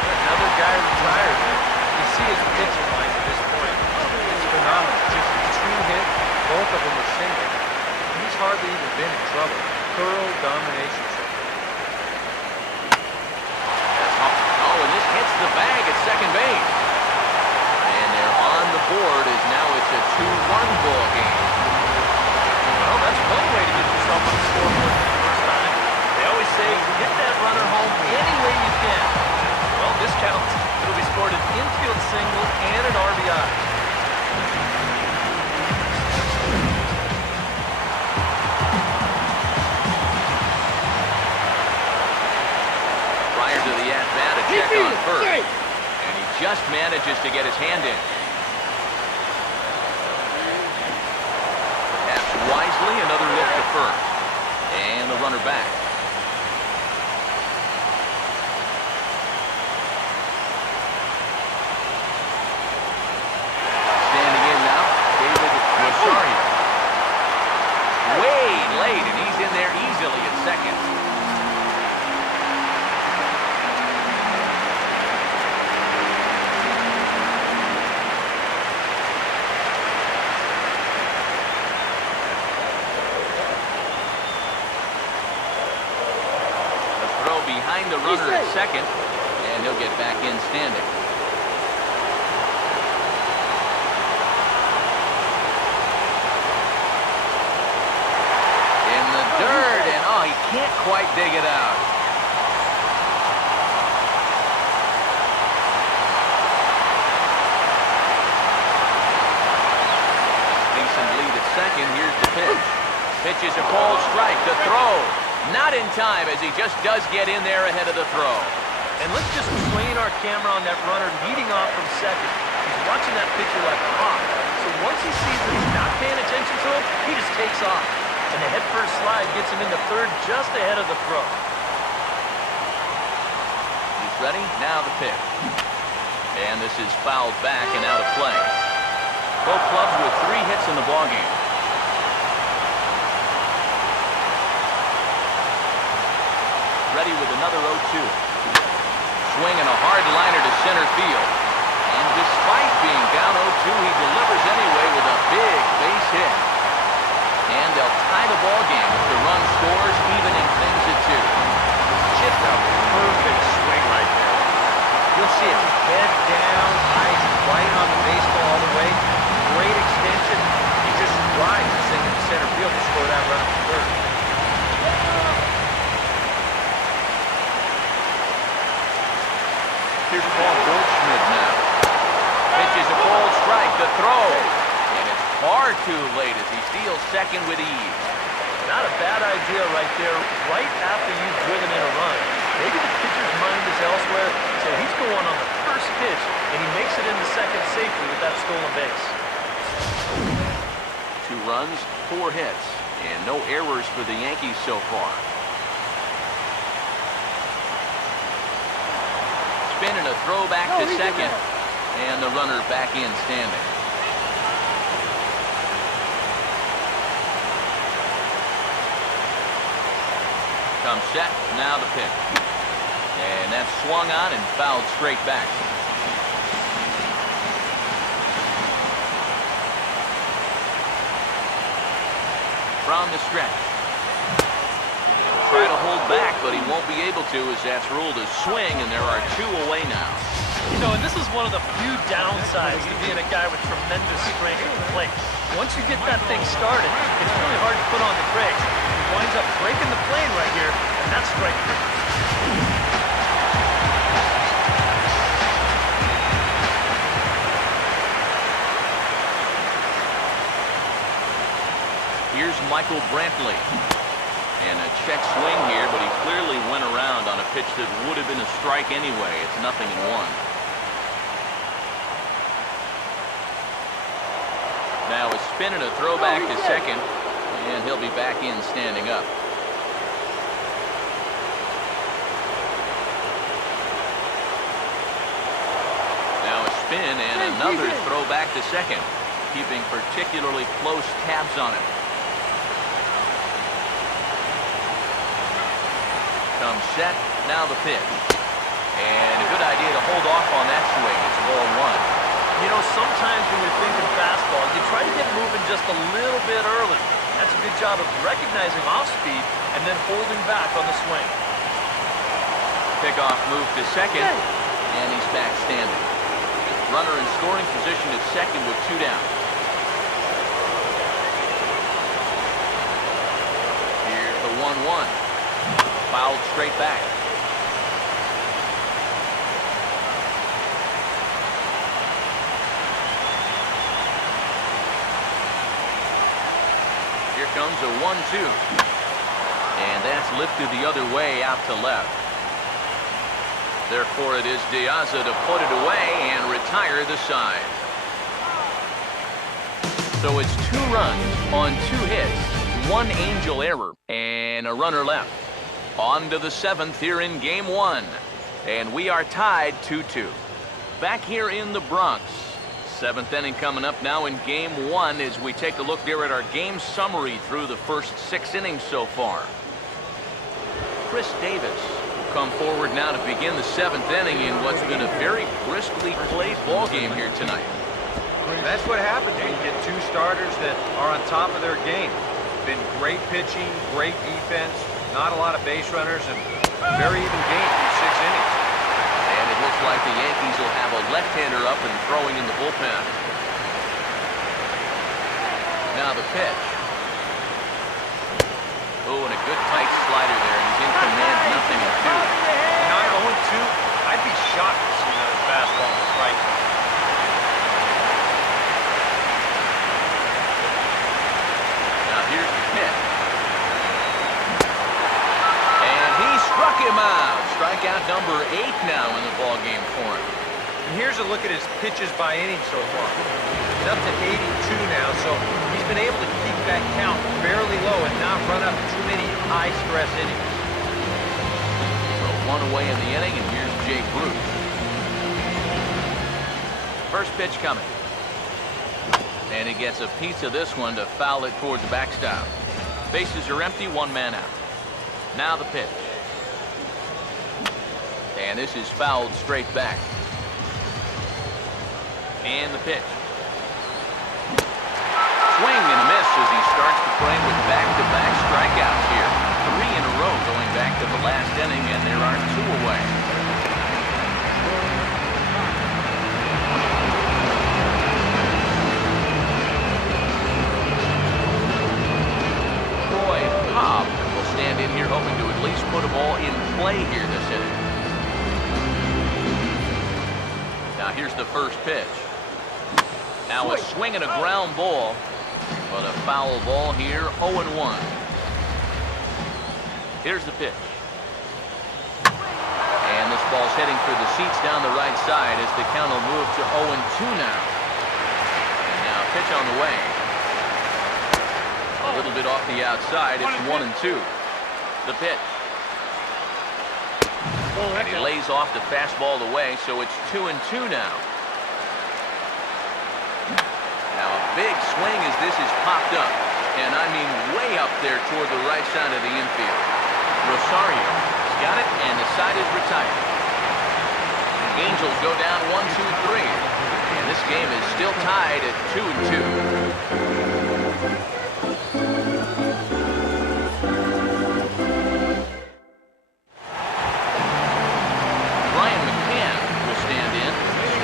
Another guy retired. You see his pitching line at this point. It's phenomenal. Just 2 hits. Both of them are singles. He's hardly even been in trouble. Thorough domination. Oh, and this hits the bag at second base. And they're on the board as now it's a 2-1 ball game. Well, that's one way to get yourself on the scoreboard for the first time. They always say, get that runner home any way you can. Well, this counts. It'll be scored an infield single and an RBI. Prior to the at-bat, a check on first. And he just manages to get his hand in. Perhaps wisely, another look to first. And the runner back. Standing in now, David Rosario. Way late, and he's in there easily at second. Behind the runner at second, and and he'll get back in standing. In the dirt, and oh, he can't quite dig it out. Decent lead at second. Here's the pitch. Pitch is a called strike. The throw. Not in time, as he just does get in there ahead of the throw. And let's just train our camera on that runner leading off from second. He's watching that pitcher like a hawk. So once he sees that he's not paying attention to him, he just takes off. And the head-first slide gets him into third just ahead of the throw. He's ready. Now the pitch. And this is fouled back and out of play. Both clubs with 3 hits in the ballgame. Ready with another 0-2. Swinging a hard liner to center field. And despite being down 0-2, he delivers anyway with a big base hit. And they'll tie the ball game if the run scores, evening things at 2. Just a perfect swing right there. You'll see it head down, eyes right on the baseball all the way. Great extension. He just drives this thing into center field to score that run at third. Here's Paul Goldschmidt now. Pitch is a ball strike. The throw. And it's far too late as he steals second with ease. Not a bad idea right there, right after you've driven in a run. Maybe the pitcher's mind is elsewhere, so he's going on the first pitch, and he makes it into second safely with that stolen base. 2 runs, 4 hits, and no errors for the Yankees so far. Spin and a throw back to second, and the runner back in standing. Comes set, now the pitch. And that's swung on and fouled straight back. From the stretch. Try to hold back, but he won't be able to as that's ruled a swing, and there are 2 away now. You know, and this is one of the few downsides to being a guy with tremendous strength at the plate. Once you get that thing started, it's really hard to put on the brakes. He winds up breaking the plane right here, and that's strike 3. Here's Michael Brantley. And a check swing here, but he clearly went around on a pitch that would have been a strike anyway. It's 0-1. Now a spin and a throw back to second, and he'll be back in standing up. Now a spin and another throw back to second, keeping particularly close tabs on it. Comes set, now the pitch. And a good idea to hold off on that swing. It's ball 1. You know, sometimes when you're thinking fastball, you try to get moving just a little bit early. That's a good job of recognizing off speed and then holding back on the swing. Pickoff move to second, and he's back standing. Runner in scoring position at second with 2 down. Here's the 1-1. Fouled straight back. Here comes a 1-2. And that's lifted the other way out to left. Therefore, it is Diaza to put it away and retire the side. So it's 2 runs on 2 hits, 1 Angel error, and a runner left. On to the 7th here in Game 1. And we are tied 2-2. Back here in the Bronx. 7th inning coming up now in Game 1 as we take a look there at our game summary through the first 6 innings so far. Chris Davis will come forward now to begin the 7th inning in what's been a very briskly played ball game here tonight. That's what happens when you get 2 starters that are on top of their game. Been great pitching, great defense, not a lot of base runners, and very even game through 6 innings. And it looks like the Yankees will have a left-hander up and throwing in the bullpen. Now the pitch. Oh, and a good tight slider there. He's in command, 0-2. Behind 0-2, I'd be shocked to see another fastball in the strike. Now here's the pitch. And he struck him out. Strikeout number 8 now in the ballgame for him. And here's a look at his pitches by inning so far. He's up to 82 now, so he's been able to keep that count fairly low and not run up too many high-stress innings. So 1 away in the inning, and here's Jake Bruce. First pitch coming. And he gets a piece of this one to foul it toward the backstop. Bases are empty, 1 man out. Now the pitch. And this is fouled straight back. And the pitch. Swing and a miss as he starts the frame with back-to-back strikeouts here. 3 in a row going back to the last inning, and there are 2 away. Troy Cobb will stand in here hoping to at least put a ball in play here this inning. Now here's the first pitch. Now a swing and a ground ball, but a foul ball here, 0-1. Here's the pitch. And this ball's heading for the seats down the right side as the count will move to 0-2 now. And now a pitch on the way. A little bit off the outside, it's 1-2. The pitch. And he lays off the fastball away, so it's 2-2 now. Now a big swing as this is popped up, and I mean way up there toward the right side of the infield. Rosario's got it, and the side is retired. The Angels go down 1-2-3, and this game is still tied at 2-2.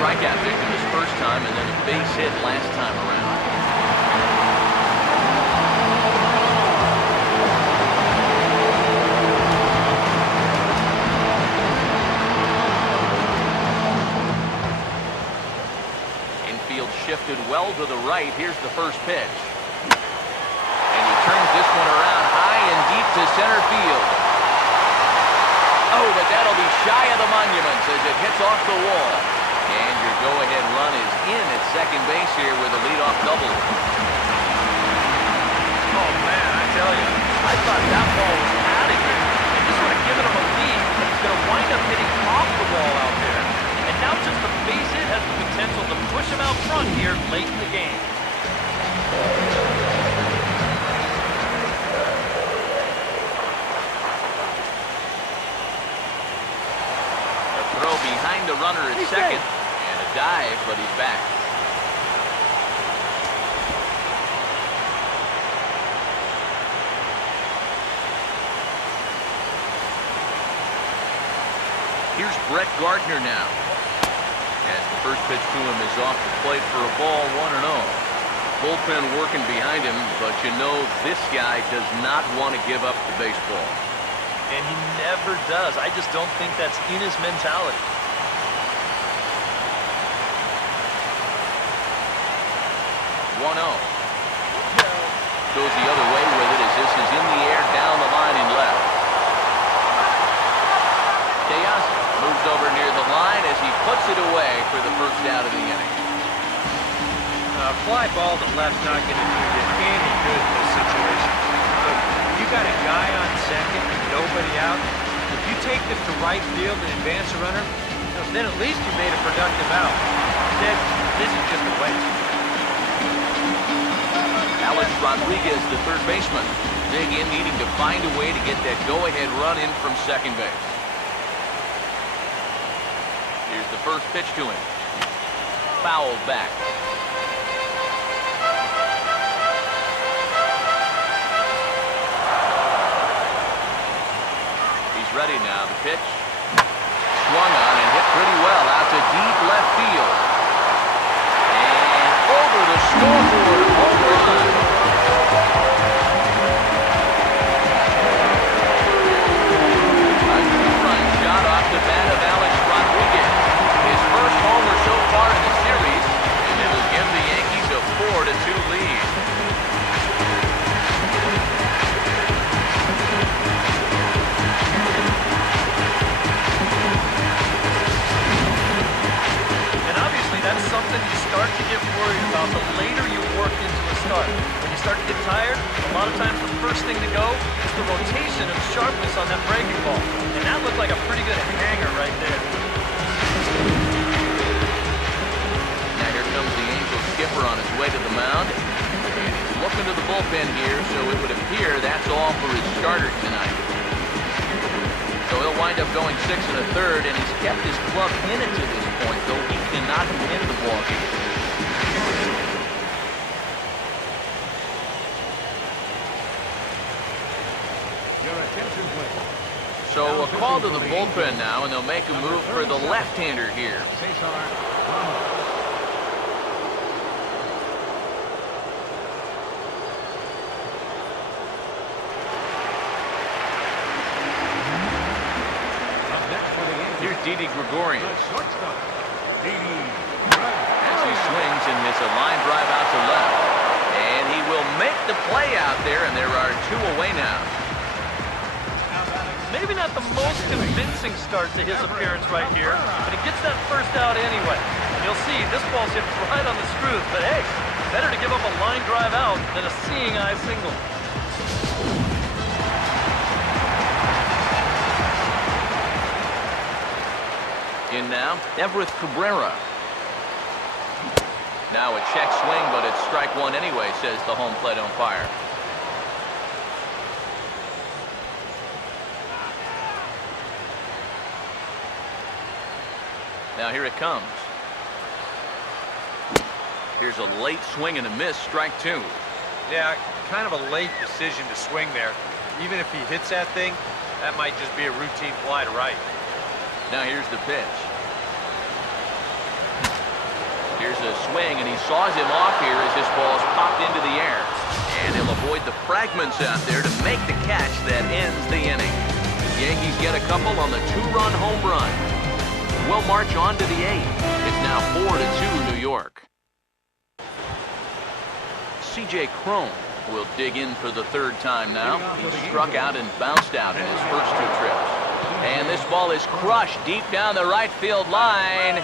Strikeout victim his first time, and then a base hit last time around. Infield shifted well to the right. Here's the first pitch. And he turns this one around high and deep to center field. Oh, but that'll be shy of the monuments as it hits off the wall. And your go-ahead run is in at second base here with a leadoff double. Oh, man, I tell you, I thought that ball was out of here. And this would have given him a lead, but he's going to wind up hitting off the wall out there. And now just the base hit has the potential to push him out front here late in the game. A throw behind the runner at second. Dive, but he's back. Here's Brett Gardner now. As the first pitch to him is off the plate for a ball, 1-0. Bullpen working behind him, but you know this guy does not want to give up the baseball. And he never does. I just don't think that's in his mentality. 1-0. Goes the other way with it as this is in the air down the line in left. A.L.C.S moves over near the line as he puts it away for the first out of the inning. A fly ball to left's not going to do you any good in this situation. Look, you got a guy on second and nobody out. If you take this to right field and advance a runner, then at least you made a productive out. Instead, this is just a waste. Alex Rodriguez, the third baseman, dig in, needing to find a way to get that go-ahead run in from second base. Here's the first pitch to him. Fouled back. He's ready now. The pitch swung on and hit pretty well out to deep left field. And over the scoreboard, home run. A two-run shot off the bat of Alex Rodriguez. His first homer so far in the series, and it'll give the Yankees a 4-2 lead. That's something you start to get worried about the later you work into a start. When you start to get tired, a lot of times the first thing to go is the rotation and sharpness on that breaking ball. And that looked like a pretty good hanger right there. Now here comes the Angels skipper on his way to the mound. And he's looking to the bullpen here, so it would appear that's all for his starter tonight. So he'll wind up going 6 1/3, and he's kept his club in it to this point, though he cannot win the ball game. Your attention, please. So a call to the bullpen now, and they'll make a move for the left-hander here. Cesar Ramos. Here's Didi Gregorius. The shortstop, Didi. As he swings and hits a line drive out to left. And he will make the play out there, and there are 2 away now. Maybe not the most convincing start to his appearance right here, but he gets that first out anyway. And you'll see this ball's hit right on the screws, but hey, better to give up a line drive out than a seeing eye single. In now, Everett Cabrera. Now a check swing, but it's strike 1 anyway, says the home plate umpire. Now here it comes. Here's a late swing and a miss, strike 2. Yeah, kind of a late decision to swing there. Even if he hits that thing, that might just be a routine fly to right. Now here's the pitch. Here's a swing, and he saws him off here as this ball's popped into the air. And he'll avoid the fragments out there to make the catch that ends the inning. Yankees get a couple on the 2-run home run. We'll march on to the 8th. It's now 4-2 New York. C.J. Cron will dig in for the 3rd time now. He struck out and bounced out in his first 2 trips. And this ball is crushed deep down the right field line.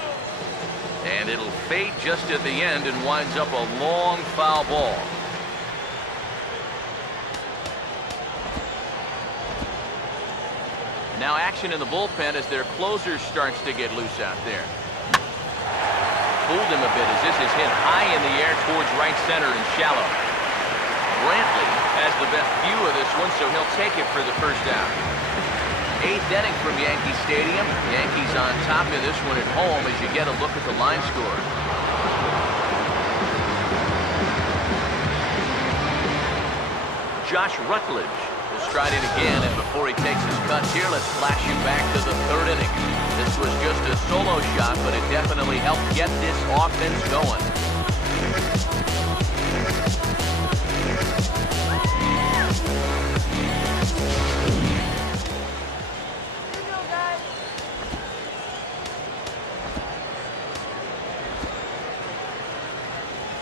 And it'll fade just at the end and winds up a long foul ball. Now action in the bullpen as their closer starts to get loose out there. Fooled him a bit as this is hit high in the air towards right center and shallow. Brantley has the best view of this one, so he'll take it for the first out. 8th inning from Yankee Stadium. Yankees on top in this one at home as you get a look at the line score. Josh Rutledge will stride in again, and before he takes his cuts here, let's flash you back to the 3rd inning. This was just a solo shot, but it definitely helped get this offense going.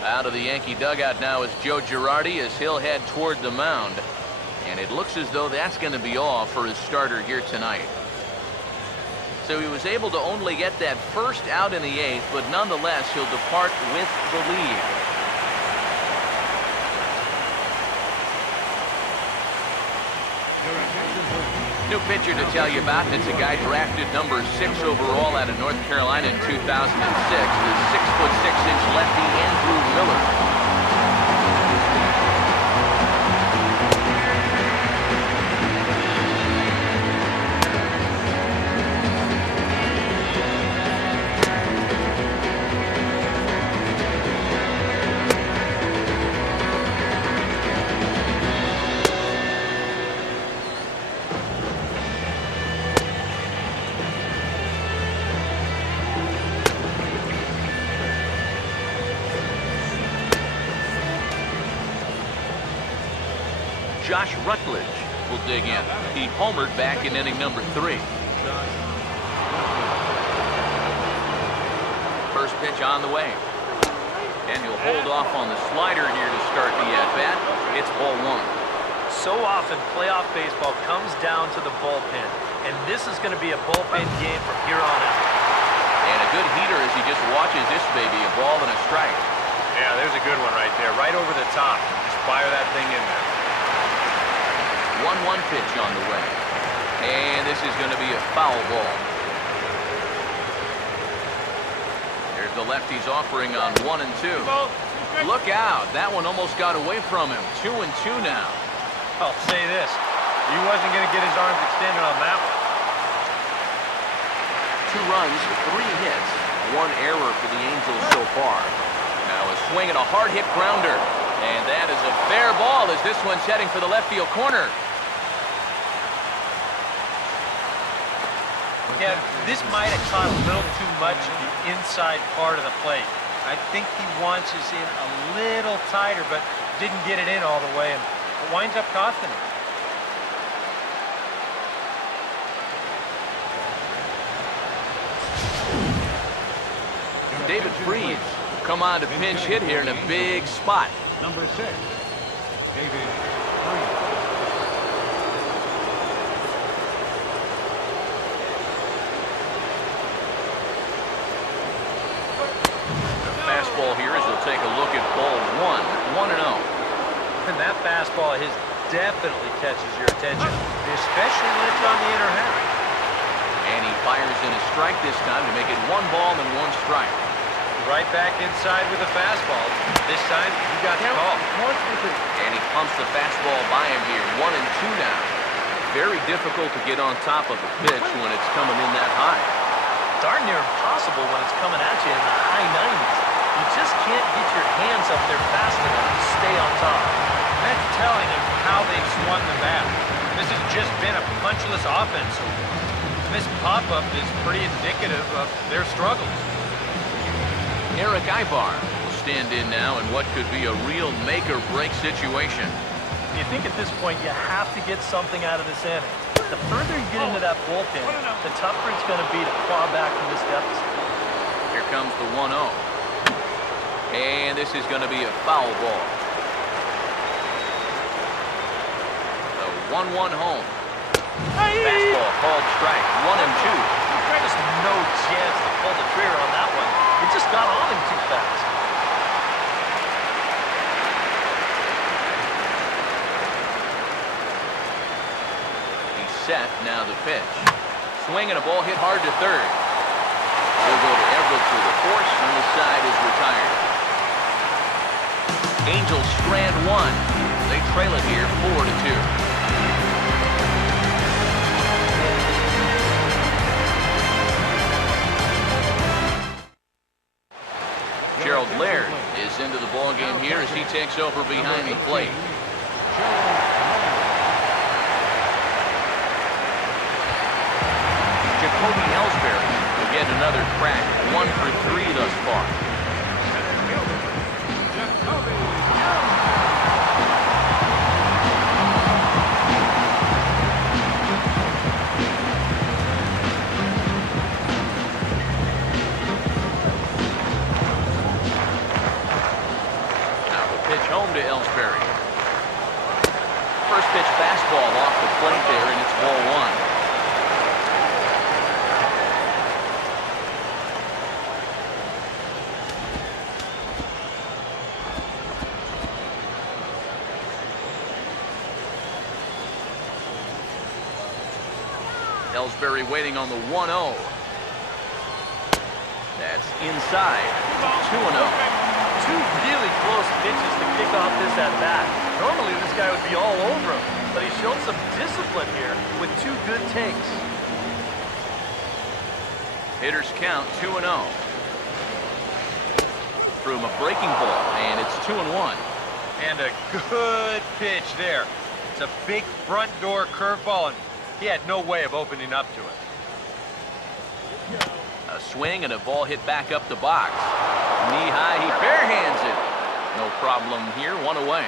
Out of the Yankee dugout now is Joe Girardi as he'll head toward the mound. And it looks as though that's going to be all for his starter here tonight. So he was able to only get that first out in the 8th, but nonetheless he'll depart with the lead. New pitcher to tell you about, it's a guy drafted number 6 overall out of North Carolina in 2006, the 6'6" lefty Andrew Miller. Josh Rutledge will dig in. He homered back in inning number 3. First pitch on the way. And he'll hold off on the slider here to start the at-bat. It's ball 1. So often, playoff baseball comes down to the bullpen. And this is going to be a bullpen game from here on out. And a good heater as he just watches this baby, a ball and a strike. Yeah, there's a good one right there, right over the top. Just fire that thing in there. 1-1 pitch on the way. And this is going to be a foul ball. There's the lefty's offering on 1 and 2. Look out. That one almost got away from him. 2 and 2 now. I'll say this. He wasn't going to get his arms extended on that one. 2 runs, 3 hits, 1 error for the Angels so far. Now a swing and a hard hit grounder. And that is a fair ball as this one's heading for the left field corner. Yeah, this might have caught a little too much of the inside part of the plate. I think he wants us in a little tighter, but didn't get it in all the way, and it winds up costing him. David Freese come on to pinch hit here in a big spot. Number 6, David Freese. Fastball here as he'll take a look at ball 1, 1-0. And that fastball of his definitely catches your attention, especially when it's on the inner half. And he fires in a strike this time to make it 1 ball and 1 strike. Right back inside with a fastball. This time, he got the call. And he pumps the fastball by him here, 1 and 2 now. Very difficult to get on top of a pitch when it's coming in that high. Darn near impossible when it's coming at you in the high 90s. You just can't get your hands up there fast enough to stay on top. That's telling him how they've swung the bat. This has just been a punchless offense. This pop-up is pretty indicative of their struggles. Eric Ibar will stand in now in what could be a real make-or-break situation. You think at this point you have to get something out of this inning. The further you get into that bullpen, the tougher it's going to be to claw back from this deficit. Here comes the 1-0. And this is going to be a foul ball. The 1-1 home. Fastball called strike, 1 and 2. Just no chance to pull the trigger on that one. It just got on him too fast. He's set, now the pitch. Swing and a ball hit hard to third. He'll go to Everett for the force, and the side is retired. Angels strand 1. They trail it here 4-2. Gerald Laird is into the ballgame here as he takes over behind the plate. Jacoby Ellsbury will get another crack, 1 for 3 thus far. Home to Ellsbury. First pitch fastball off the plate there, and it's ball 1. Ellsbury waiting on the 1-0. That's inside. 2-0. 2 really close pitches to kick off this at-bat. Normally this guy would be all over him, but he showed some discipline here with 2 good takes. Hitters count 2-0. Threw him a breaking ball, and it's 2-1. And a good pitch there. It's a big front door curveball, and he had no way of opening up to it. A swing and a ball hit back up the box. Knee high, he barehands it. No problem here, 1 away.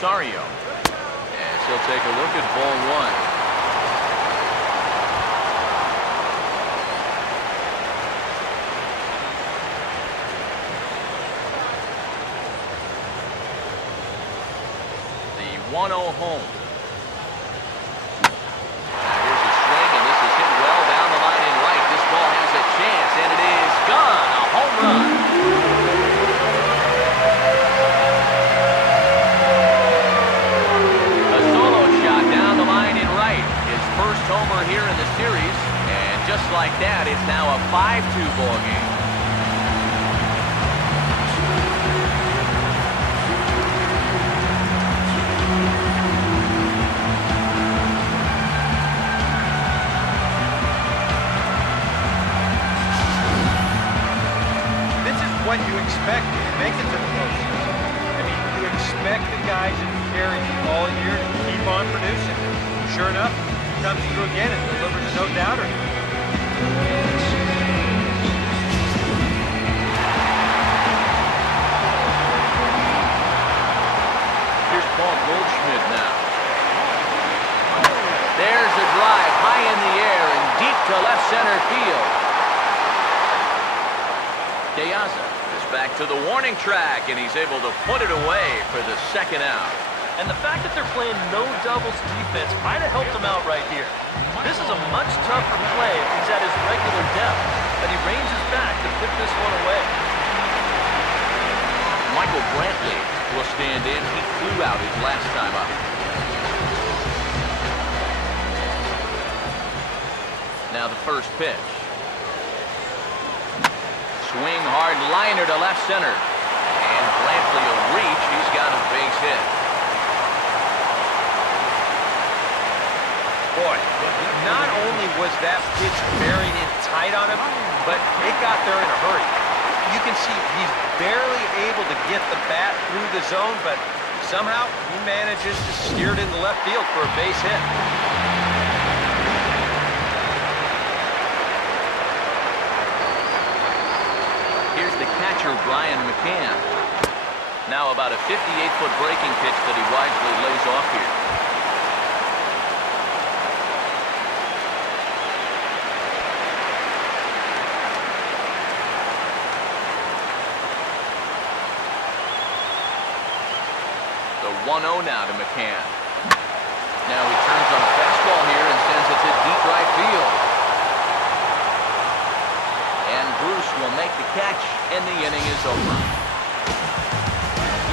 Rosario. As he'll take a look at ball one. The 1-0 home. Now here's a swing, and this is hit well down the line in right. This ball has a chance, and it is gone. A home run. A solo shot down the line in right. His first homer here in the series, and just like that, it's now a 5-2 ball game. What you expect to make it to the postseason. I mean, you expect the guys that carry you all year to keep on producing. Sure enough, comes through again and delivers a no-doubter. Here's Paul Goldschmidt now. There's a drive high in the air and deep to left center field. De-Aza is back to the warning track, and he's able to put it away for the second out. And the fact that they're playing no doubles defense might have helped him out right here. This is a much tougher play if he's at his regular depth, but he ranges back to put this one away. Michael Brantley will stand in. He flew out his last time up. Now the first pitch. Swing hard liner to left center. And Brantley will reach. He's got a base hit. Boy, not only was that pitch buried in tight on him, but it got there in a hurry. You can see he's barely able to get the bat through the zone, but somehow he manages to steer it into left field for a base hit. Here's the catcher, Brian McCann. Now about a 58-foot breaking pitch that he wisely lays off here. The 1-0 now to McCann. Now he turns on a fastball here and sends it to deep right field. And Bruce will make the catch, and the inning is over.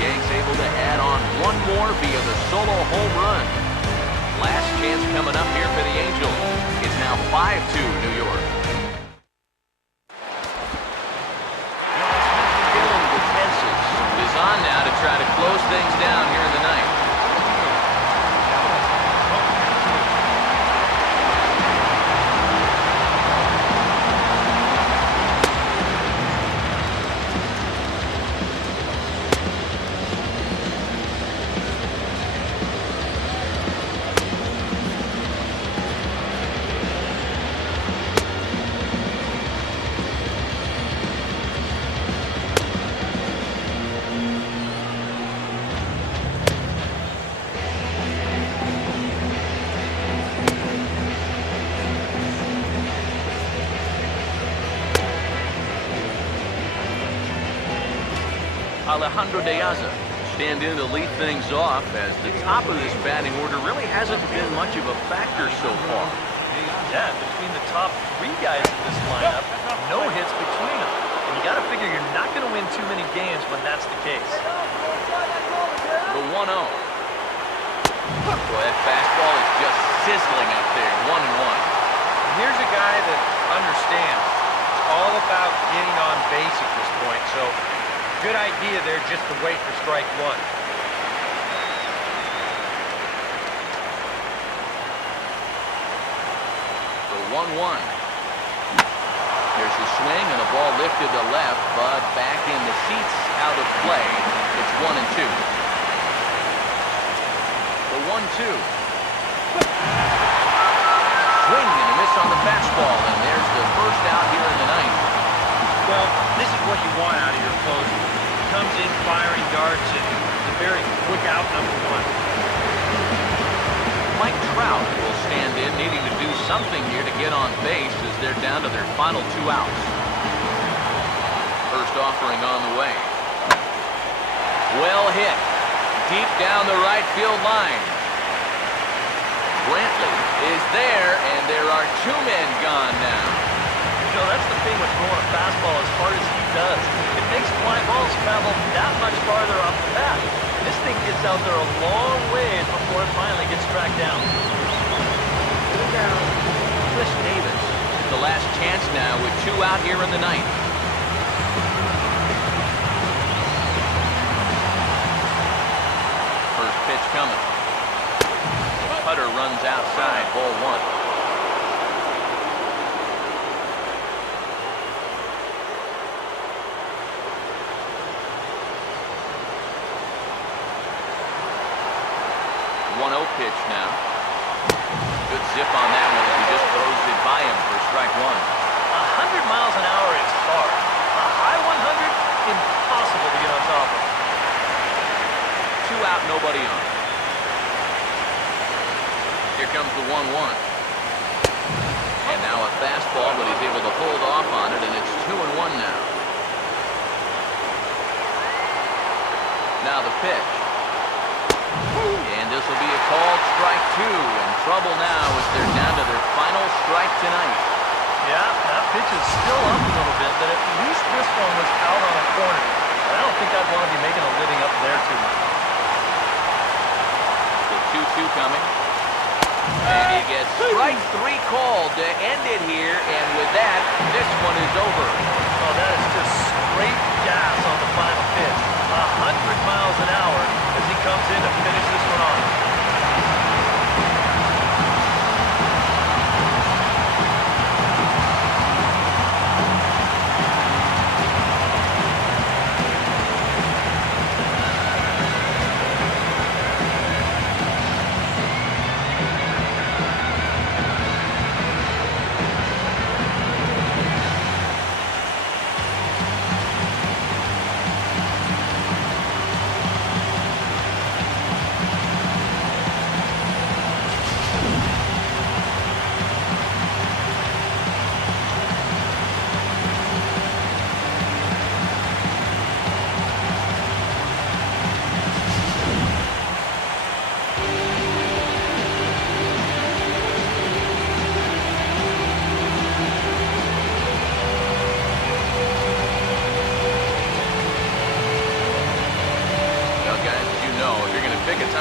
Yanks able to add on one more via the solo home run. Last chance coming up here for the Angels. It's now 5-2 New York. Dylan Betances is on now to try to close things down here in the ninth. Alejandro De-Aza stand in to lead things off, as the top of this batting order really hasn't been much of a factor so far. Yeah, between the top three guys in this lineup, no hits between them. And you got to figure you're not going to win too many games when that's the case. The 1-0. Boy, that fastball is just sizzling up there, 1-1. Here's a guy that understands it's all about getting on base at this point, so good idea there just to wait for strike one. The 1-1. There's a swing and a ball lifted to left, but back in the seats, out of play. It's 1-2. The 1-2. Swing and a miss on the fastball, and there's the first out here in the ninth. Well, this is what you want out of your closer. Comes in firing darts, and a very quick out, number one. Mike Trout will stand in, needing to do something here to get on base as they're down to their final 2 outs. First offering on the way. Well hit. Deep down the right field line. Brantley is there, and there are 2 men gone now. You know, that's the thing with throwing a fastball as hard as he does. It makes fly balls travel that much farther off the bat. This thing gets out there a long ways before it finally gets tracked down. Down Chris Davis. The last chance now with 2 out here in the 9th. First pitch coming. Cutter runs outside, ball 1. Pitch now. Good zip on that one as he just throws it by him for strike 1. 100 miles an hour is hard. A high 100, impossible to get on top of. 2 out, nobody on. Here comes the 1-1. And now a fastball, but he's able to hold off on it, and it's 2-1 now. Now the pitch. And this will be a called strike 2. In trouble now as they're down to their final strike tonight. Yeah, that pitch is still up a little bit, but at least this one was out on a corner. I don't think I'd want to be making a living up there too much. The 2-2 coming. And he gets strike 3 called to end it here, and with that, this one is over. Oh, that is just straight gas on the final pitch. 100 miles an hour as he comes in to finish this one off.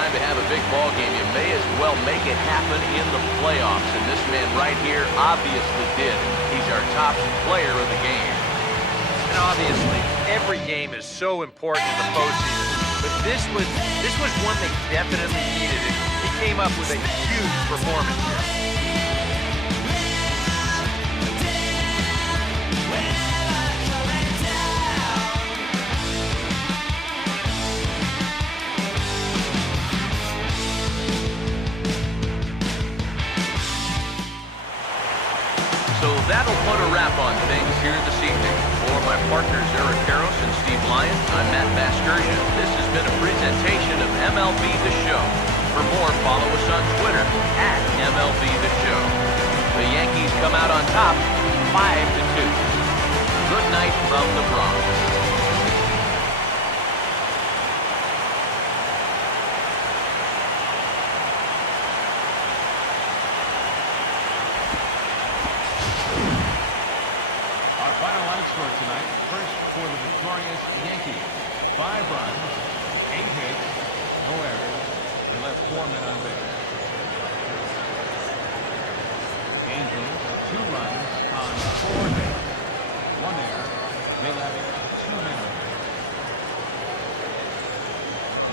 To have a big ball game, you may as well make it happen in the playoffs, and this man right here obviously did. He's our top player of the game. And obviously, every game is so important in the postseason, but this was one they definitely needed, and he came up with a huge performance here. So that'll put a wrap on things here this evening. For my partners Eric Karros and Steve Lyon, I'm Matt Vasgersian. This has been a presentation of MLB The Show. For more, follow us on Twitter @MLB The Show. The Yankees come out on top 5-2. Good night from the Bronx. For tonight, first for the victorious Yankees. 5 runs, 8 hits, no errors. They left 4 men on base. Angels, 2 runs on 4 hits, 1 error. They left 2 men on base.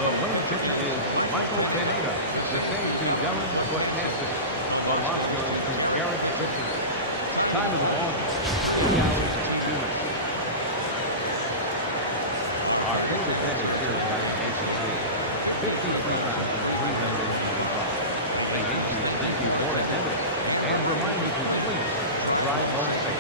The winning pitcher is Michael Pineda. The save to Dylan Quatnason. The loss goes to Garrett Richardson. Time of the ball game, 3 hours and 2 minutes. Our total attendance here tonight at Yankee Stadium, 53,325. The Yankees thank you for attending and remind you to please drive home safe.